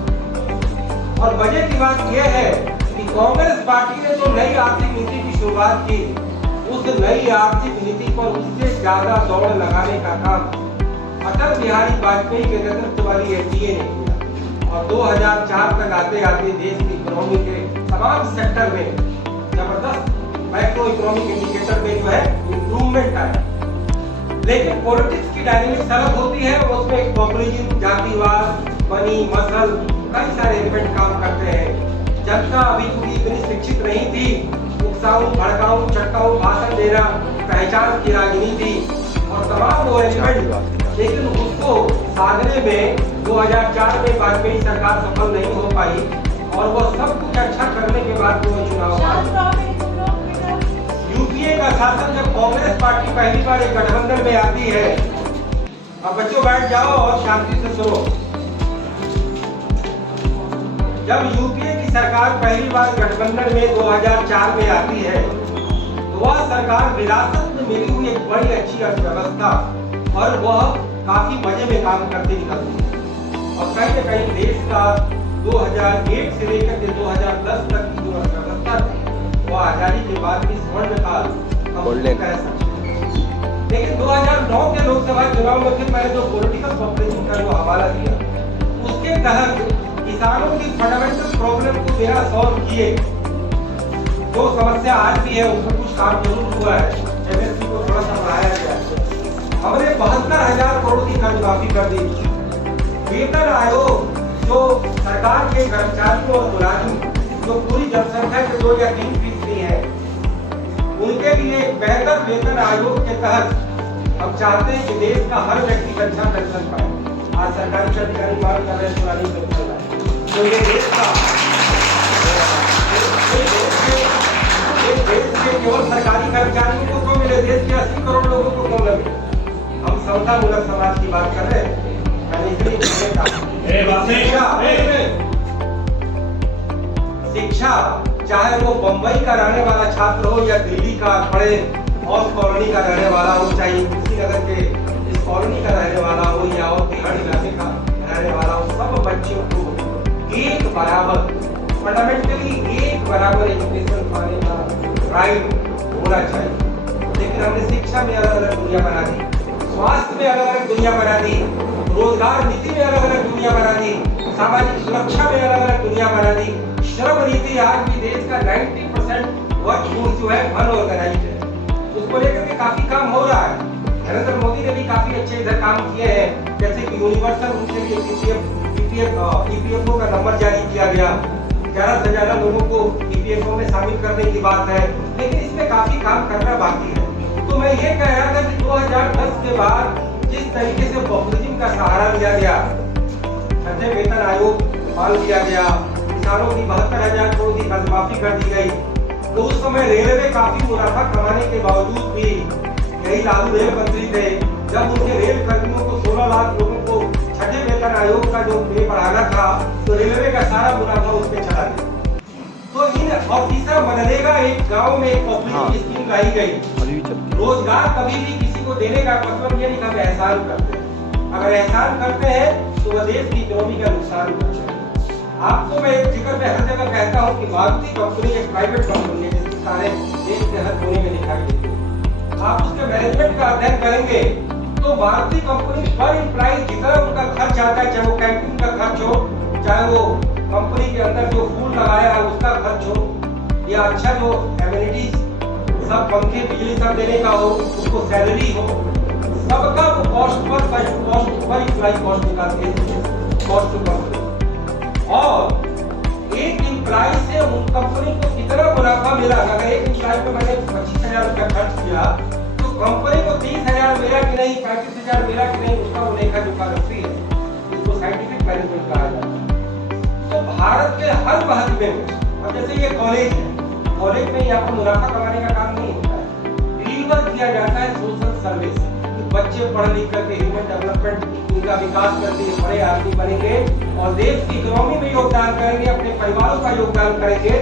और वजह की बात यह है कि कांग्रेस पार्टी ने जो नई आर्थिक नीति की शुरुआत की, उस नई आर्थिक नीति पर उससे ज्यादा दौड़ लगाने का काम अटल बिहारी वाजपेयी के नेतृत्व वाली एनडीए ने किया, और 2004 तक आते आते देश की इकोनॉमी के तमाम सेक्टर में जबरदस्त मैक्रो इकोनॉमिक इंडिकेटर में जो है इंप्रूवमेंट आया। लेकिन पॉलिटिक्स की डायनेमिक्स अलग होती है, उसमें एक पॉपुलिज्म, जातिवाद, मनी मसल, कई सारे एलिमेंट काम करते हैं। जनता अभी पूरी इतनी शिक्षित नहीं थी, उकसाऊं, भड़काऊं, चटकाऊं, भाषण देना, पहचान की राजनीति और तमाम वो एलिमेंट, लेकिन उसको साधने में 2004 में वाजपेयी सरकार सफल नहीं हो पाई, और वो सब कुछ अच्छा करने के बाद वो चुनाव यूपीए का शासन जब कांग्रेस पार्टी पहली बार एक गठबंधन में आती है, अब बच्चों बैठ जाओ और शांति से सुनो। जब यूपीए की सरकार पहली बार गठबंधन में 2004 में आती है, तो वह सरकार विरासत में मिली हुई एक बड़ी अच्छी अर्थव्यवस्था, और वह काफी मजे में काम करते निकलती है, और कहीं न कहीं देश का 2001 से लेकर के 2010 तक की जो अर्थव्यवस्था थी, वो आजादी के बाद की स्वर्ण काल हम कह सकते हैं। लेकिन 2009 के लोकसभा चुनाव में फिर मैंने जो पॉलिटिकल पॉपुलिज्म का जो हवाला दिया, उसके तहत किसानों की फंडामेंटल प्रॉब्लम को बिना सॉल्व किए जो समस्या आज भी है, उसमें कुछ काम जरूर हुआ है। एमएसपी को थोड़ा सा बढ़ाया गया, हमने 72,000 करोड़ की कर्ज माफी कर दी। वेतन आयोग जो सरकार के कर्मचारियों और मुलाजिम जो पूरी जनसंख्या के 2 या 3% है, उनके लिए एक बेहतर वेतन आयोग के तहत हम चाहते हैं कि देश का हर व्यक्ति अच्छा पेंशन पाए। आज सरकारी कर्मचारी मांग कर रहे हैं पुरानी पेंशन आए, तो ये देश के केवल सरकारी कर्मचारियों को क्यों मिले, देश के 80 करोड़ लोगों को क्यों मिले? हम समतामूलक समाज की बात कर रहे हैं। शिक्षा चाहे वो बंबई का रहने वाला छात्र हो या दिल्ली का पढ़े और कॉलोनी का रहने वाला हो, चाहे कुशीनगर के इस कॉलोनी का रहने वाला हो या और बिहार इलाके का रहने वाला हो, सब बच्चों को एक बराबर फंडामेंटली एक बराबर एजुकेशन पाने का राइट होना चाहिए। लेकिन हमने शिक्षा में अलग अलग दुनिया बना दी, स्वास्थ्य में अलग अलग दुनिया बना दी, रोजगार नीति में अलग अलग दुनिया बना दी, सामाजिक सुरक्षा में अलग अलग दुनिया बना दी। श्रम नीति आज भी देश का 90% वर्कफोर्स जो है अनऑर्गेनाइज्ड है, उसको लेकर के काफी काम हो रहा है। नरेंद्र मोदी ने भी काफी अच्छे इधर काम किए हैं, जैसे कि यूनिवर्सल उनके लिए ईपीएफओ का नंबर जारी किया गया, ज्यादा से ज्यादा लोगों को ईपीएफओ में शामिल करने की बात है, लेकिन इसमें काफी काम करना बाकी है। तो मैं ये कह रहा था कि 2010 के बाद जिस तरीके से पॉपुलिज्म का सहारा लिया गया, छठे वेतन आयोग मान लिया गया, किसानों की 72,000 करोड़ की कर्जमाफी कर दी गई, तो उस समय रेलवे काफी मुनाफा कमाने के बावजूद भी, यही लालू रेल मंत्री थे, जब उनके रेल कर्मियों को 16 लाख लोगों को छठे वेतन आयोग का जो पे बढ़ाना था, तो रेलवे का सारा मुनाफा उस पर चला गया। तो इन और तीसरा मनरेगा एक गांव में एक पॉपुलर स्कीम लाई गई। रोजगार कभी भी किसी को देने का मतलब ये नहीं कि हम एहसान करते हैं। अगर एहसान करते हैं तो वह देश की इकोनॉमी का नुकसान करता है। आपको मैं एक जिक्र में हर जगह कहता हूँ कि मारुति कंपनी एक प्राइवेट कंपनी है जिसकी सारे देश के हर कोने में दिखाई देती है। आप उसके मैनेजमेंट का अध्ययन करेंगे तो मारुति कंपनी पर एम्प्लॉय जितना उनका खर्च आता है, चाहे वो कैंटीन का खर्च हो, चाहे वो कंपनी के अंदर जो फूल लगाया है उसका खर्च हो, या अच्छा जो एमिनिटीज सब पंखे बिजली सब देने का हो, उसको सैलरी हो, सबका वो कॉस्ट पर एम्प्लॉय कॉस्ट निकालते हैं, कॉस्ट टू कंपनी। और एक एम्प्लॉय से उन कंपनी को कितना मुनाफा मिला, अगर एक एम्प्लॉय पे मैंने 25,000 रुपया खर्च किया तो कंपनी को 30,000 मिला कि नहीं, 35,000 मिला कि नहीं, उसका वो लेखा जोखा रखती है। इसको साइंटिफिक मैनेजमेंट कहा जाता है। तो भारत के हर महत्व में, अब जैसे ये कॉलेज है, कॉलेज में यहाँ पर मुनाफा कमाने का काम नहीं होता है, डिलीवर किया जाता है सोशल सर्विस। बच्चे पढ़ लिख करके ह्यूमन डेवलपमेंट इनका विकास करके बड़े आदमी बनेंगे और देश की इकोनॉमी में योगदान करेंगे, अपने परिवारों का योगदान करेंगे,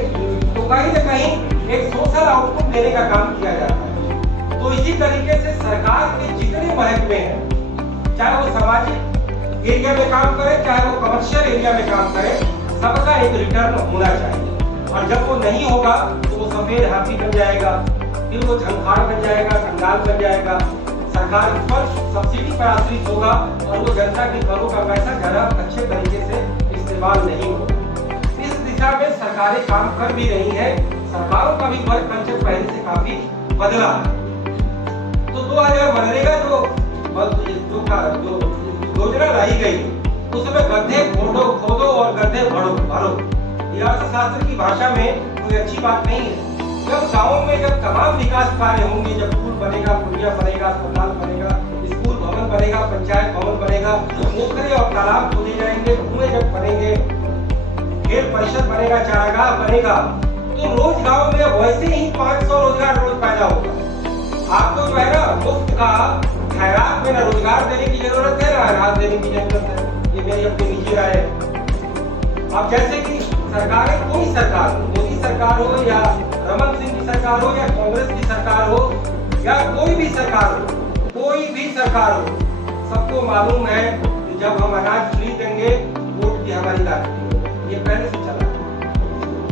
तो कहीं न कहीं एक सोशल आउटपुट देने का काम किया जाता है। तो इसी तरीके से सरकार के जितने महकमे हैं, चाहे वो सामाजिक एरिया में काम करे, चाहे वो कमर्शियल एरिया में काम करे, सबका एक रिटर्न होना चाहिए। और जब वो नहीं होगा तो वो सफेद हाथी बन जाएगा, फिर वो झंखाड़ बन जाएगा, कंगाल बन जाएगा, सरकार पर सब्सिडी पर आश्रित होगा और वो जनता के करों का पैसा ज्यादा अच्छे तरीके से इस्तेमाल नहीं होगा। इस दिशा में सरकारें काम कर भी रही हैं, सरकारों का भी वर्क कल्चर पहले से काफी बदला है। तो 2000 मनरेगा जो योजना लाई गई, उसमें गड्ढे खोदो और गड्ढे भरो, ये अर्थशास्त्र की भाषा में कोई अच्छी बात नहीं है। जब गाँव में जब तमाम विकास कार्य होंगे, जब पुल बनेगा, पुलिया बनेगा, अस्पताल बनेगा, स्कूल भवन बनेगा, पंचायत भवन बनेगा, पोखरे और तालाब खोदे जाएंगे, कुएं जब बनेंगे, खेल परिषद बनेगा, चारागाह बनेगा, तो रोज गाँव में वैसे ही 500 रोजगार रोज पैदा होगा। आपको जो है ना मुफ्त का खैरात में ना रोजगार देने की जरूरत है, ना अनाज देने की जरूरत है। ये मेरी अपनी निजी राय है। अब जैसे कि सरकारें, कोई सरकार, मोदी सरकार हो या रमन सिंह की सरकार हो या कांग्रेस की सरकार हो या कोई भी सरकार हो, सबको मालूम है कि जब हम अनाज फ्री देंगे वोट की हमारी गारंटी होगी। ये पहले से चला।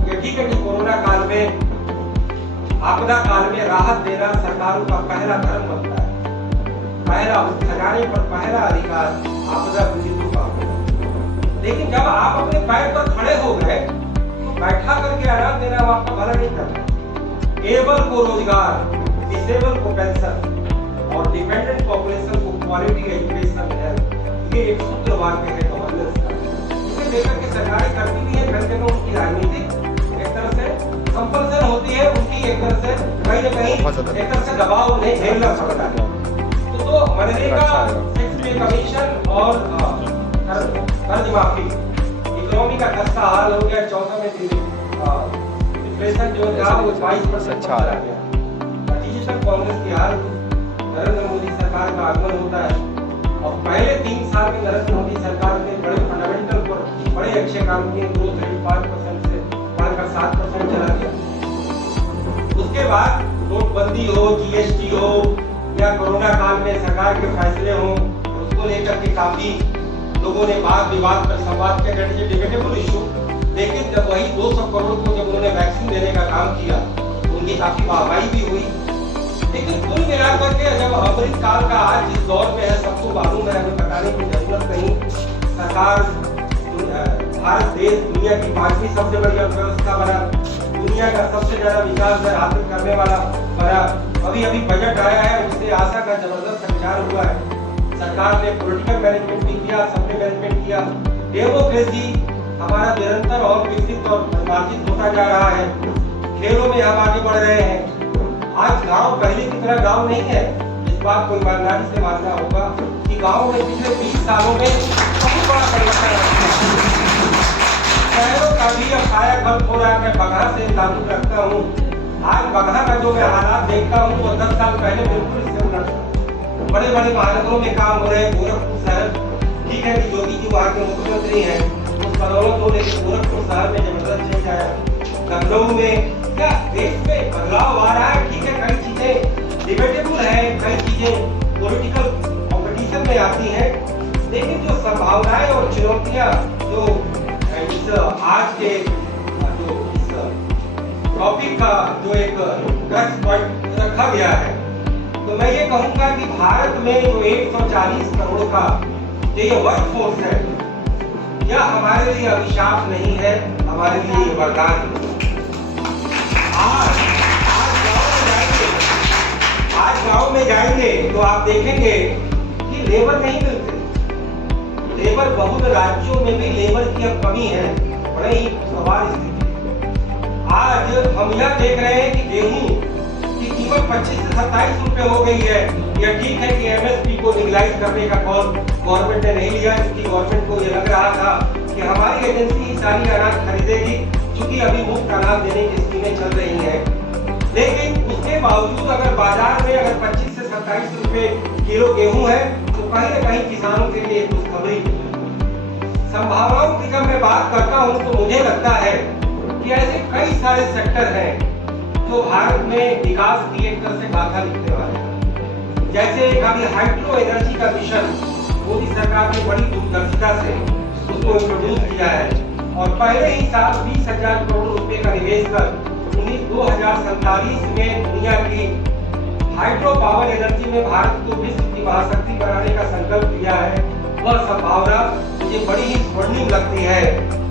ये ठीक है कि कोरोना काल में, आपदा काल में राहत देना सरकारों का पहला धर्म बनता है। पहला खजाने पर पहला अधिकार आपदा पीड़ितों का होगा। लेकिन जब आप अपने पैर पर खड़े हो गए तो बैठा करके अनाज देना आपका भला नहीं करता। एबल को रोजगार, डिसेबल को पेंशन और डिपेंडेंट पॉपुलेशन को क्वालिटी एजुकेशन हेल्थ, ये एक सूत्र वाक्य है गवर्नेंस का। इसे लेकर के सरकारें करती भी है, कई जगह उनकी राजनीतिक एक तरह से कंपल्सन होती है, उनकी एक तरह से कहीं न कहीं एक तरह से दबाव उन्हें झेलना पड़ता है। तो मनरेगा, टैक्स पे कमीशन और कर्ज माफी, इकोनॉमी का खस्ता हाल हो गया। 14 में इन्फ्लेशन जो था वो 22% चला गया। डिजिटल कांग्रेस की हार, नरेंद्र मोदी सरकार का आगमन होता है और पहले 3 साल में नरेंद्र मोदी सरकार ने बड़े फंडामेंटल पर बड़े अच्छे काम किए। ग्रोथ रेट 5% से बढ़कर 7% चला गया। उसके बाद नोटबंदी हो, जीएसटी हो या कोरोना काल में सरकार के फैसले हो, उसको लेकर के काफी लोगों ने वाद विवाद पर संवाद किया, डिबेटेबल इशू। लेकिन जब वही 200 करोड़ को जब उन्होंने वैक्सीन देने का काम किया तो उनकी काफी वाहवाही भी हुई। लेकिन कुल मिलाकर के जब अमृत काल का आज जिस दौर में है, सबको मालूम है, हमें बताने की जरूरत नहीं। सरकार, भारत देश दुनिया की 5वीं सबसे बड़ी अर्थव्यवस्था बना, दुनिया का सबसे ज्यादा विकास दर हासिल करने वाला बना। अभी बजट आया है, उससे आशा का जबरदस्त संचार हुआ है। सरकार ने पॉलिटिकल मैनेजमेंट भी किया, सबने मैनेजमेंट किया, डेमोक्रेसी हमारा निरंतर और विकसित और परिमार्जित होता जा रहा है। खेलों में हम आगे बढ़ रहे हैं। आज गांव पहले की तरह गांव नहीं है। इस बात को ईमानदारी से मानना होगा कि गांव में पिछले 20 सालों में बहुत बड़ा परिवर्तन आया है। शहरों का भी अब कायाकल्प हो रहा है। मैं बगहा से ताल्लुक रखता हूँ। आज बगहा का जो मैं हालात देखता हूँ वो 10 साल पहले बिल्कुल इससे उलट था। बड़े बड़े महानगरों में काम हो रहे हैं। गोरखपुर शहर, ठीक है कि योगी जी वहाँ के मुख्यमंत्री हैं, उस बदौलत हो लेकिन गोरखपुर शहर में जबरदस्त चेंज आया। लखनऊ में क्या देश में बदलाव आ रहा है। ठीक है, कई चीजें डिबेटेबल है, कई चीजें पॉलिटिकल कंपटीशन में आती हैं, लेकिन जो संभावनाएं और चुनौतियां जो इस आज के जो इस टॉपिक का जो एक क्रक्स पॉइंट रखा गया है, तो मैं ये कहूँगा कि भारत में जो 140 करोड़ का जो ये वर्क फोर्स है, यह हमारे लिए अभिशाप नहीं है, हमारे लिए वरदान है। आज गांव में जाएंगे तो आप देखेंगे कि लेबर नहीं मिलते। लेबर बहुत राज्यों में भी लेबर की अब कमी है। बड़े ही सवाल स्थिति। आज हम यह देख रहे हैं कि गेहूं की कीमत 25 से 27 रुपए हो गई है। यह ठीक है कि एमएसपी को लीगलाइज करने का कॉल गवर्नमेंट ने नहीं लिया, क्योंकि गवर्नमेंट को यह लग रहा था कि हमारी एजेंसी ही सारी अनाज खरीदेगी, क्योंकि अभी मुफ्त अनाज देने की स्कीमें चल रही हैं। लेकिन उसके बावजूद अगर बाजार में अगर 25 से 27 रुपए किलो गेहूं है, तो कहीं न कहीं किसानों के लिए खुशखबरी है। संभावनाओं की जब मैं बात करता हूं तो मुझे लगता है कि ऐसे कई सारे सेक्टर हैं जो भारत में विकास की एक तरह से गाथा लिखने वाले हैं। जैसे एक अभी हाइड्रो एनर्जी का मिशन मोदी सरकार ने बड़ी दूरदर्शिता से उसको इंट्रोड्यूस किया है, और पहले ही साल 20,000 करोड़ रुपए का निवेश कर 2047 में दुनिया की हाइड्रो पावर एनर्जी में भारत को विश्व की महाशक्ति बनाने का संकल्प लिया है। वह संभावना मुझे बड़ी ही स्वर्णिम लगती है,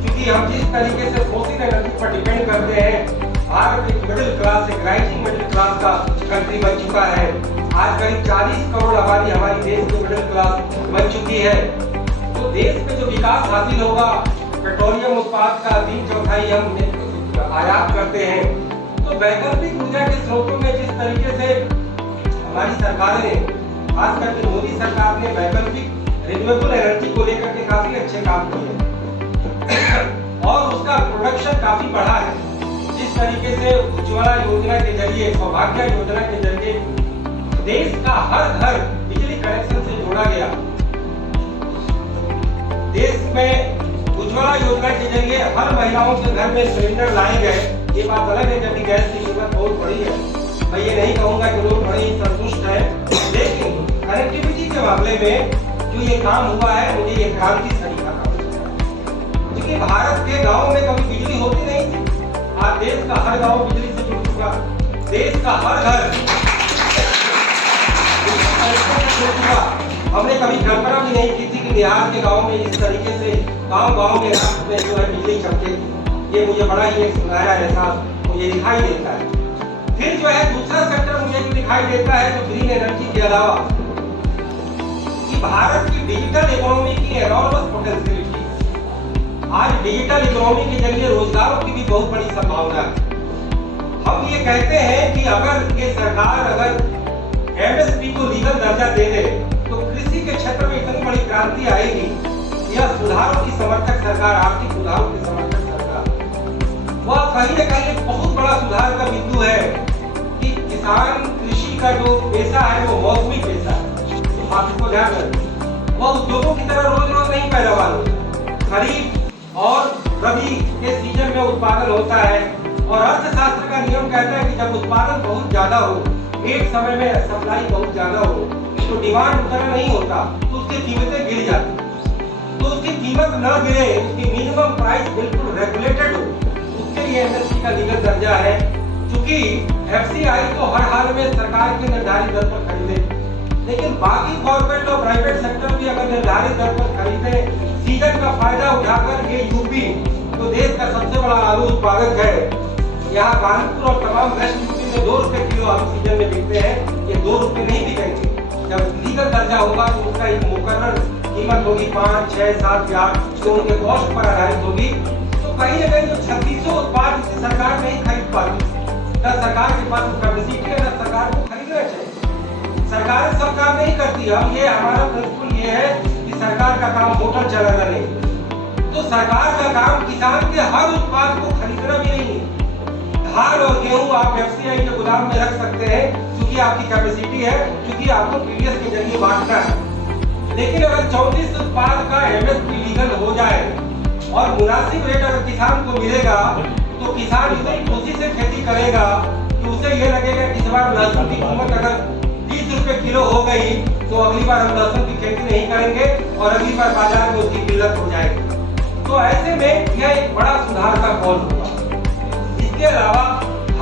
क्योंकि हम जिस तरीके से फोसिल एनर्जी पर डिपेंड करते हैं, भारत एक मिडिल क्लास, एक राइजिंग मिडिल क्लास का कंट्री बन चुका है। आज करीब 40 करोड़ आबादी हमारी देश की मिडिल क्लास बन चुकी है। तो देश में जो विकास हासिल होगा, पेट्रोलियम उत्पाद का 3/4 हम आयात करते हैं, तो वैकल्पिक ऊर्जा के स्रोतों में जिस तरीके से हमारी सरकार ने, खास करके मोदी सरकार ने वैकल्पिक रिन्यूएबल एनर्जी को लेकर के काफी अच्छे काम किए और उसका प्रोडक्शन काफी बढ़ा है। जिस तरीके से उज्ज्वला योजना के जरिए, सौभाग्य योजना के जरिए देश का हर घर बिजली कनेक्शन से जोड़ा गया। देश में उज्ज्वला योजना के जरिए हर महिलाओं के घर में सिलेंडर लाए गए। ये बात अलग है कि अभी गैस की कीमत बहुत बढ़ी है, मैं ये नहीं कहूंगा कि लोग बड़े ही संतुष्ट हैं, लेकिन कनेक्टिविटी के मामले में जो ये काम हुआ है, मुझे ये क्रांति सरीखा काम है। क्योंकि भारत के गाँव में कभी बिजली होती नहीं थी, आज देश का हर गाँव बिजली से जुड़ चुका, देश का हर घर। हमने कभी कल्पना भी नहीं की थी कि बिहार के गाँव में इस तरीके से गाँव में रात में जो है बिजली चमकेगी। ये मुझे बड़ा ही एक सुनहरा एहसास मुझे दिखाई देता है। फिर जो है दूसरा सेक्टर मुझे जो दिखाई देता है, तो ग्रीन एनर्जी के अलावा कि भारत की डिजिटल इकोनॉमी की एनॉर्मस पोटेंशियलिटी। आज डिजिटल इकोनॉमी के जरिए रोजगारों की भी बहुत बड़ी संभावना है। हम ये कहते हैं कि अगर ये सरकार एमएसपी को लीगल दर्जा दे दे, तो कृषि के क्षेत्र में इतनी बड़ी क्रांति आएगी। यह सुधारों की समर्थक सरकार, आर्थिक सुधारों की समर्थक सरकार, वह कहीं न कहीं एक बहुत बड़ा सुधार का बिंदु है कि किसान कृषि का जो पेशा है वो मौसमी पेशा है। तो आप इसको ध्यान रखें, वह उद्योगों की तरह रोज रोज नहीं पैदावार होती। खरीफ और रबी के सीजन में उत्पादन होता है, और अर्थशास्त्र का नियम कहता है कि जब उत्पादन बहुत ज्यादा हो, एक समय में सप्लाई बहुत ज्यादा हो, तो डिमांड उतना नहीं होता, तो उसकी कीमतें गिर जाती। तो उसकी कीमत न गिरे, उसकी मिनिमम प्राइस बिल्कुल रेगुलेटेड हो, उसके लिए एमएसपी का लीगल दर्जा है। क्योंकि एफसीआई तो हर हाल में सरकार के निर्धारित दर पर खरीदे, लेकिन बाकी कॉर्पोरेट और प्राइवेट सेक्टर भी अगर निर्धारित दर पर खरीदे, सीजन का फायदा उठाकर ये यूपी तो देश का सबसे बड़ा आलू उत्पादक है। यहाँ कानपुर और तमाम वेस्ट यूपी में 2 रुपए किलो आलू सीजन में बिकते हैं, ये 2 रुपए नहीं बिकेंगे। जब लीगल दर्जा होगा तो उसका एक मुकर्रर कीमत होगी 5, 6, 7 या 8 जो उनके कॉस्ट पर आधारित होगी, तो कहीं ना कहीं जो 3600 उत्पाद इसे सरकार नहीं खरीद पाती। न सरकार के पास कैपेसिटी है, न सरकार को खरीदना चाहिए। सरकार सब काम नहीं करती। हम ये हमारा प्रिंसिपल ये है कि सरकार का काम होटल चलाना नहीं, तो सरकार का काम किसान के हर उत्पाद को खरीदना भी नहीं है। धान और गेहूं आप एफसीआई के गोदाम में रख सकते हैं क्योंकि आपकी कैपेसिटी है, क्योंकि आपको पीडीएस के जरिए बांटना है। लेकिन अगर 34 उत्पाद का एमएसपी लीगल हो जाए और मुनासिब रेट अगर किसान को मिलेगा, तो किसान इतनी खुशी से खेती करेगा कि उसे ये लगेगा कि इस बार लहसुन की कीमत अगर 30 रुपए किलो हो गई तो अगली बार हम लहसुन की खेती नहीं करेंगे और अगली बार बाजार में उसकी किल्लत हो जाएगी। तो ऐसे में यह एक बड़ा सुधार का कौल हुआ। इसके अलावा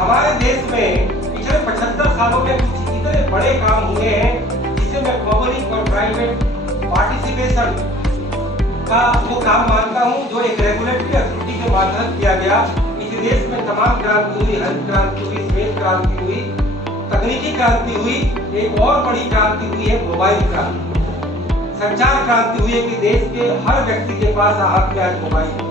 हमारे देश में पिछले 75 सालों में कुछ इतने बड़े काम हुए हैं जिसे मैं पब्लिक और प्राइवेट पार्टिसिपेशन का वो काम मानता हूँ, जो एक रेगुलेटरी अथॉरिटी के माध्यम किया गया। इस देश में तमाम क्रांति हुई, हरित क्रांति हुई, श्वेत क्रांति हुई, तकनीकी क्रांति हुई। एक और बड़ी क्रांति हुई है मोबाइल क्रांति, संचार क्रांति हुई है कि देश के हर व्यक्ति के पास हाथ में आज मोबाइल।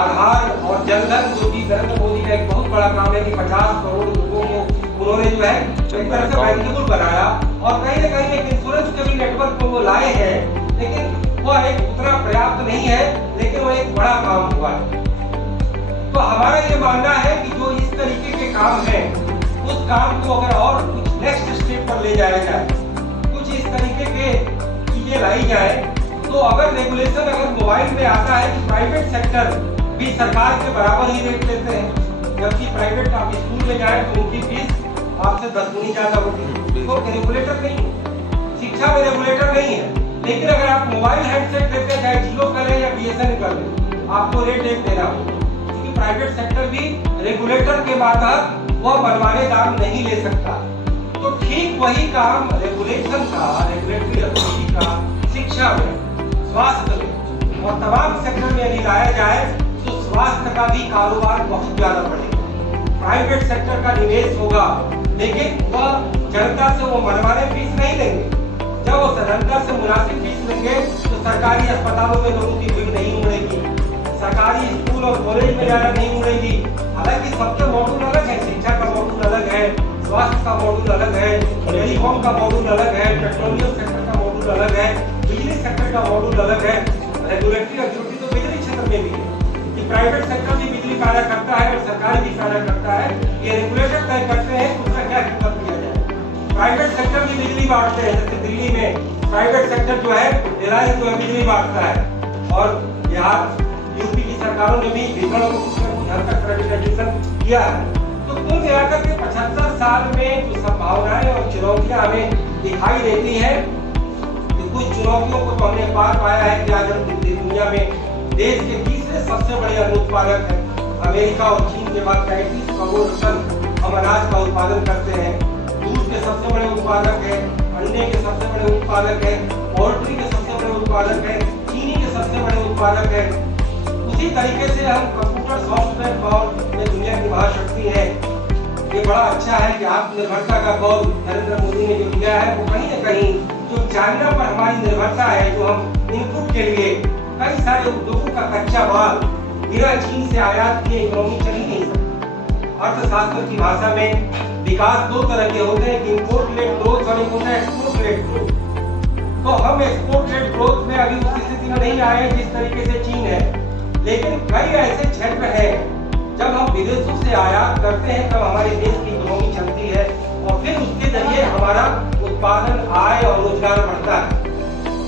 आधार और जनधन जो कि नरेंद्र मोदी का एक बहुत बड़ा काम है कि 50 करोड़ लोगों को उन्होंने जो है एक तरह से बैंकेबल बनाया और कहीं ना कहीं एक इंश्योरेंस के भी नेटवर्क को वो लाए हैं, लेकिन वो एक उतना पर्याप्त नहीं है, लेकिन वो एक बड़ा काम हुआ है। तो हमारा ये मानना है कि जो इस तरीके के काम हैं उस काम को अगर और कुछ नेक्स्ट स्टेप पर ले जाया जाए, कुछ इस तरीके के चीजें लाई जाए, तो अगर रेगुलेशन अगर मोबाइल में आता है कि प्राइवेट सेक्टर भी सरकार के बराबर ही रेट लेते हैं, जबकि प्राइवेट आप स्कूल में जाए तो उनकी फीस आपसे 10 गुनी ज्यादा होगी। तो रेगुलेटर नहीं, शिक्षा में रेगुलेटर नहीं है। लेकिन अगर आप मोबाइल हैंडसेट लेते हैं, चाहे जियो करें या बीएसएनएल करें, आपको रेट एक देना होगा, क्योंकि प्राइवेट सेक्टर भी रेगुलेटर के मातहत वह मनमाने दाम नहीं ले सकता। तो ठीक वही काम रेगुलेशन का, रेगुलेटरी अथॉरिटी का शिक्षा में, स्वास्थ्य में और तमाम सेक्टर में यदि लाया जाए तो स्वास्थ्य का भी कारोबार बहुत ज्यादा बढ़ेगा। प्राइवेट सेक्टर का निवेश होगा, लेकिन वह जनता से वो मनमाने फीस नहीं लेंगे। जब वो जनता से मुनासिब फीस लेंगे तो सरकारी अस्पतालों में लोगों की भीड़ नहीं उमड़ेगी, सरकारी स्कूल और कॉलेज में जाना नहीं उमड़ेगी। हालांकि सबके मॉड्यूल अलग है, शिक्षा का मॉड्यूल अलग है, स्वास्थ्य का मॉड्यूल अलग है, टेलीकॉम का मॉड्यूल अलग है, पेट्रोलियम सेक्टर का मॉड्यूल अलग है, बिजली सेक्टर का मॉड्यूल अलग है। रेगुलेटरी अथॉरिटी तो बिजली क्षेत्र में भी है कि प्राइवेट सेक्टर भी बिजली पैदा करता है और सरकारी भी पैदा करता है। ये रेगुलेटर तय करते हैं कि उसका क्या कीमत दिया जाए। प्राइवेट सेक्टर भी बिजली बांटते हैं, जैसे दिल्ली में प्राइवेट सेक्टर जो है रिलायंस जो है बिजली बांटता है, और बिहार यूपी की सरकारों ने भी वितरण को कुछ हद तक प्राइवेटाइजेशन किया है। तो कुल मिलाकर के 75 साल में जो संभावनाएं और चुनौतियां हमें दिखाई देती हैं, कुछ चुनौतियों को तो हमने पार पाया है कि आज हम दुनिया में देश के तीसरे सबसे बड़े अन्न उत्पादक हैं। अमेरिका और चीन के बाद 35 करोड़ टन हम अनाज का उत्पादन करते हैं। दूध के सबसे बड़े उत्पादक हैं, अंडे के सबसे बड़े उत्पादक हैं, पोल्ट्री के सबसे बड़े उत्पादक हैं, चीनी के सबसे बड़े उत्पादक हैं। उसी तरीके से हम कंप्यूटर सॉफ्टवेयर पावर में दुनिया की महाशक्ति है। ये बड़ा अच्छा है कि आत्मनिर्भरता का कौल नरेंद्र मोदी ने जो दिया है, वो कहीं न कहीं जो चाइना पर हमारी निर्भरता है, जो हम इनपुट के लिए कई सारे उद्योगों का कच्चा माल बिना चीन से आयात किए इकोनॉमी चल ही नहीं सकती। अर्थशास्त्र की भाषा में विकास दो तरह के होते हैं, इम्पोर्ट लेड ग्रोथ और एक होता है एक्सपोर्ट लेड ग्रोथ। तो हम एक्सपोर्ट लेड ग्रोथ में अभी उस स्थिति में नहीं आए जिस तरीके से चीन है, लेकिन कई ऐसे क्षेत्र हैं जब हम विदेशों से आयात करते हैं तब हमारे देश की इकोनॉमी चलती है और फिर उसके जरिए हमारा उत्पादन, आय और रोजगार बढ़ता है।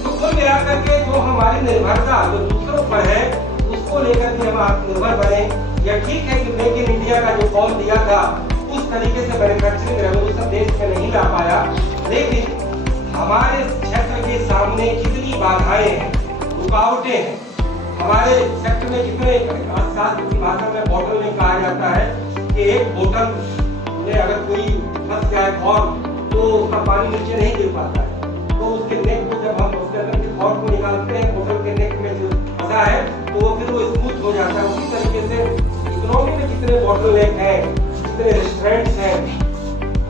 तो कुल मिलाकर के जो हमारी निर्भरता जो दूसरों पर है, उसको लेकर के हम आत्मनिर्भर बने। यह ठीक है कि मेक इन इंडिया का जो कॉल दिया था उस तरीके से मैन्युफैक्चरिंग रेवोल्यूशन देश में नहीं ला पाया, लेकिन हमारे क्षेत्र के सामने कितनी बाधाएं हैं, रुकावटें हैं। हमारे सेक्टर में कितने, अर्थशास्त्र की भाषा में बॉटल में कहा जाता है कि एक बोतल में अगर कोई फंस जाए और तो उसका पानी नीचे नहीं गिर पाता है, तो उसके नेक को जब हम उसके अंदर के खौर को निकालते हैं, बोतल के नेक में जो फंसा है तो वो फिर वो स्मूथ हो जाता है। उसी तरीके से इकोनॉमी में जितने बॉटल नेक हैं, जितने रेस्टोरेंट्स हैं,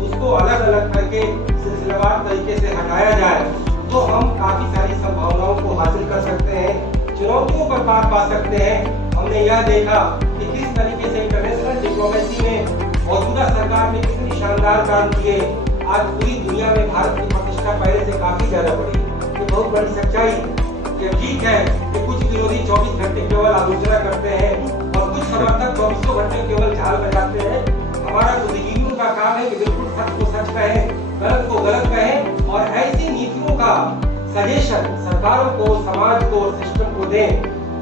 उसको अलग अलग करके सिलसिलेवार तरीके से हटाया जाए तो हम काफी सारी संभावनाओं को हासिल कर सकते हैं, चुनौतियों पर पार पा सकते हैं। हमने यह देखा कि किस तरीके से इंटरनेशनल डिप्लोमेसी में मौजूदा सरकार ने कितनी शानदार काम किए। आज पूरी दुनिया में भारत की प्रतिष्ठा पहले से काफी ज्यादा बढ़ी। ये बहुत बड़ी सच्चाई है। ये ठीक है कि कुछ विरोधी 24 घंटे केवल आलोचना करते हैं और कुछ समर्थक 24 घंटे केवल झाल बजाते हैं। हमारा बुद्धिजीवियों का काम है कि बिल्कुल सच को सच कहें, गलत को गलत कहें और ऐसी नीतियों का सजेशन सरकारों को, समाज को और सिस्टम को दें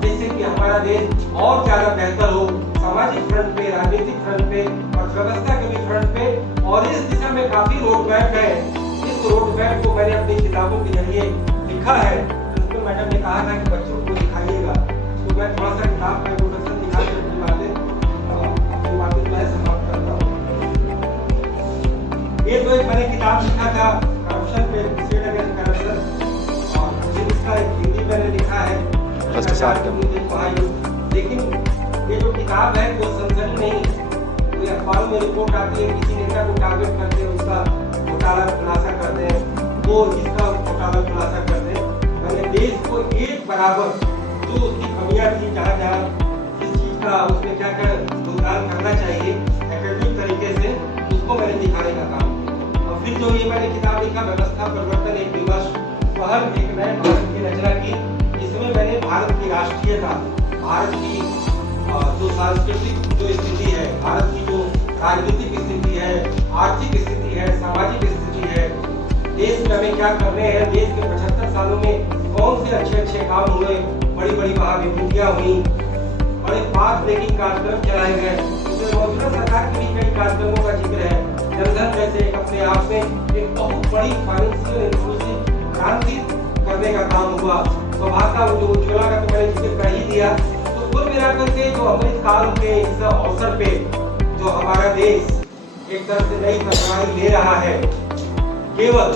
जिससे कि हमारा देश और ज्यादा बेहतर हो, सामाजिक फ्रंट पे, राजनीतिक फ्रंट पे, अर्थव्यवस्था के भी फ्रंट पे। और इस दिशा में काफी रोड मैप है। इस रोड मैप को मैंने अपनी किताबों के जरिए लिखा है। प्रिंसिपल मैडम ने कहा था कि बच्चों को दिखाइएगा, तो मैं थोड़ा सा किताब का इंट्रोडक्शन दिखा के अपनी बातें मैं समाप्त करता हूँ। ये तो एक मैंने किताब लिखा था करप्शन पे, स्टेट अगेंस्ट करप्शन, और मुझे इसका एक हिंदी मैंने लिखा है लेकिन ये जो किताब है वो सनसनी नहीं, कोई अखबारों में रिपोर्ट आती है किसी नेता को टारगेट करते हैं, उसका घोटाला खुलासा करते हैं, वो इसका घोटाला खुलासा करते हैं। मैंने देश को एक बराबर जो उसकी कमियां थी, जहाँ जहाँ किस चीज का उसमें क्या क्या भुगतान करना चाहिए एकेडमिक तरीके से, उसको मैंने दिखाने का काम। और फिर जो ये मैंने किताब लिखा व्यवस्था परिवर्तन एक विवश पहल एक नए भारत की रचना की, इसमें मैंने भारत की राष्ट्रीयता, भारत की जो सांस्कृतिक जो स्थिति है, भारत की जो राजनीतिक स्थिति है, आर्थिक स्थिति है, सामाजिक स्थिति है, देश में हमें क्या करने हैं, देश के 75 सालों में कौन से अच्छे अच्छे काम हुए, बड़ी बड़ी महाविभूतियां हुई, बड़े पाथ ब्रेकिंग कार्यक्रम चलाए गए। इसमें मौजूदा सरकार की भी कई कार्यक्रमों का जिक्र है। जनधन जैसे एक अपने आप में एक बहुत बड़ी फाइनेंशियल इंक्लूसिव क्रांति करने का काम हुआ। स्वभावता जो उज्ज्वला का तो मैंने जिक्र कर ही दिया। तो कुल मिलाकर के जो अमृत काल के इस अवसर पे जो हमारा देश एक तरह से नई सरकारी ले रहा है, केवल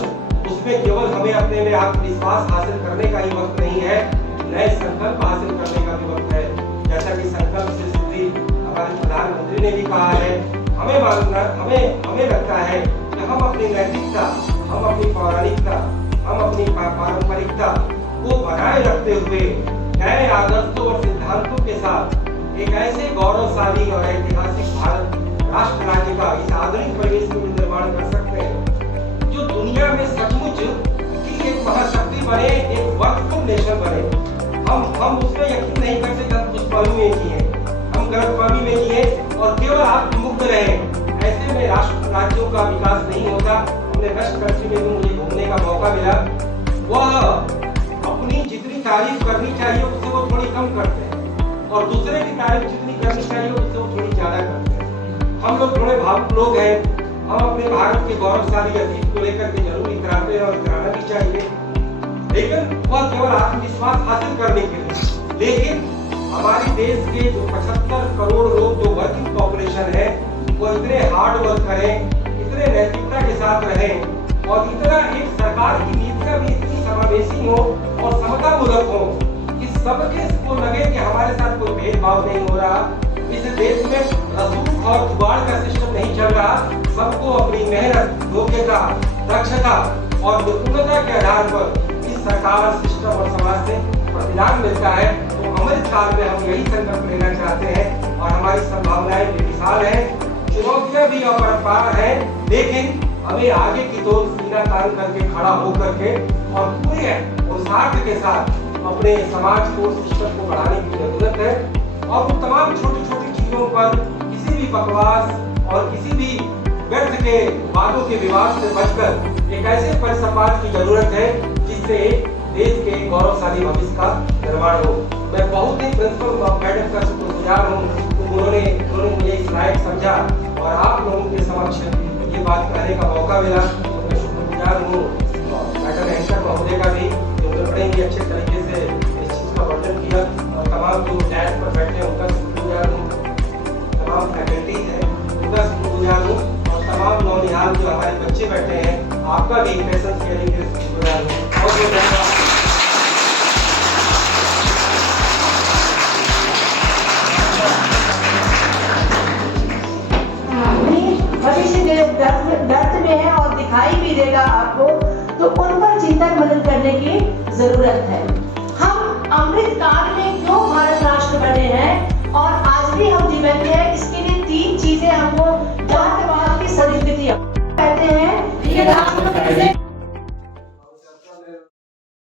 हमें अपने में आत्मविश्वास हासिल करने का ही वक्त नहीं है, नए संकल्प हासिल करने का भी वक्त है। जैसा कि संकल्प से सिद्धि हमारे प्रधानमंत्री ने भी कहा है, हमें लगता है कि हम अपनी नैतिकता, हम अपनी पौराणिकता, हम अपनी पारंपरिकता को बनाए रखते हुए नए आदर्शों और सिद्धांतों के साथ एक ऐसे गौरवशाली और ऐतिहासिक भारत राष्ट्र राज्य का इस आधुनिक परिवेश में निर्माण कर सकते हैं जो दुनिया में सचमुच की एक महाशक्ति बने, एक वर्कफुल नेशन बने। हम उसमें यकीन नहीं करते कि हम दुष्फहमी में जिए, हम गलतफहमी में जिए और केवल आत्ममुक्त रहे। ऐसे में राष्ट्र राज्यों का विकास नहीं होता। हमने वेस्ट कंट्री में मुझे घूमने का मौका मिला, वह अपनी जितनी तारीफ करनी चाहिए उससे वो थोड़ी कम करते हैं और दूसरे की तारीफ जितनी करनी चाहिए उससे वो थोड़ी ज्यादा करते हैं। हम लोग थोड़े भावुक लोग हैं, हम अपने भारत के गौरवशाली अतीत को लेकर के जरूर इतराते हैं और इतराना भी चाहिए, लेकिन वह केवल आत्मविश्वास हासिल करने के लिए। लेकिन हमारे देश के जो 75 करोड़ लोग जो वर्किंग पॉपुलेशन है, वो इतने हार्ड वर्क करें, इतने नैतिकता के साथ रहें और इतना एक सरकार की नीतियां भी इतनी समावेशी हो और समतामूलक हो कि सबके को लगे कि हमारे साथ कोई भेदभाव नहीं हो रहा। इस देश में रसूख और जुगाड़ का सिस्टम नहीं चल रहा। सबको अपनी मेहनत, योग्यता, दक्षता और निपुणता के आधार पर इस सरकार, सिस्टम और समाज से प्रतिदान मिलता है। तो अमृत काल में हम यही संकल्प लेना चाहते हैं और हमारी संभावनाएं बेमिसाल हैं, चुनौतियां भी अपरंपार हैं, लेकिन हमें आगे की तो सीना तान करके खड़ा होकर के और पूरे पुरुषार्थ के साथ अपने समाज को, सिस्टम को बढ़ाने की जरूरत है। और उन तमाम छोटी छोटी चीजों पर किसी भी बकवास और किसी भी व्यर्थ के बातों के विवाद से बचकर एक ऐसे परिसंवाद की जरूरत है जिससे देश के गौरवशाली भविष्य का निर्माण हो। मैं बहुत ही प्रिंसिपल मैडम का शुक्रगुजार हूँ, उन्होंने मुझे इस लायक समझा और आप लोगों के समक्ष ये बात कहने का मौका मिला, तो मैं शुक्रगुजार हूँ। मैडम एंकर महोदय का भी, जिन्होंने बड़े ही अच्छे तरीके से इस चीज का वर्णन किया, और तमाम जो डैश पर बैठे हैं उनका शुक्रगुजार हूँ, तमाम फैकल्टी है उनका शुक्रगुजार हूँ, और तमाम नौनिहाल जो हमारे बच्चे बैठे हैं आपका भी पैशन शेयरिंग के लिए शुक्रगुजार हूँ। बहुत बहुत धन्यवाद। भविष्य दर्द में है और दिखाई भी देगा आपको, तो उन पर चिंतन मनन करने की जरूरत है। हम अमृत काल में क्यों भारत राष्ट्र बने हैं और आज भी हम जीवित हैं, इसके लिए 3 चीजें हमको जातिवाद की संस्कृति कहते हैं कि राष्ट्र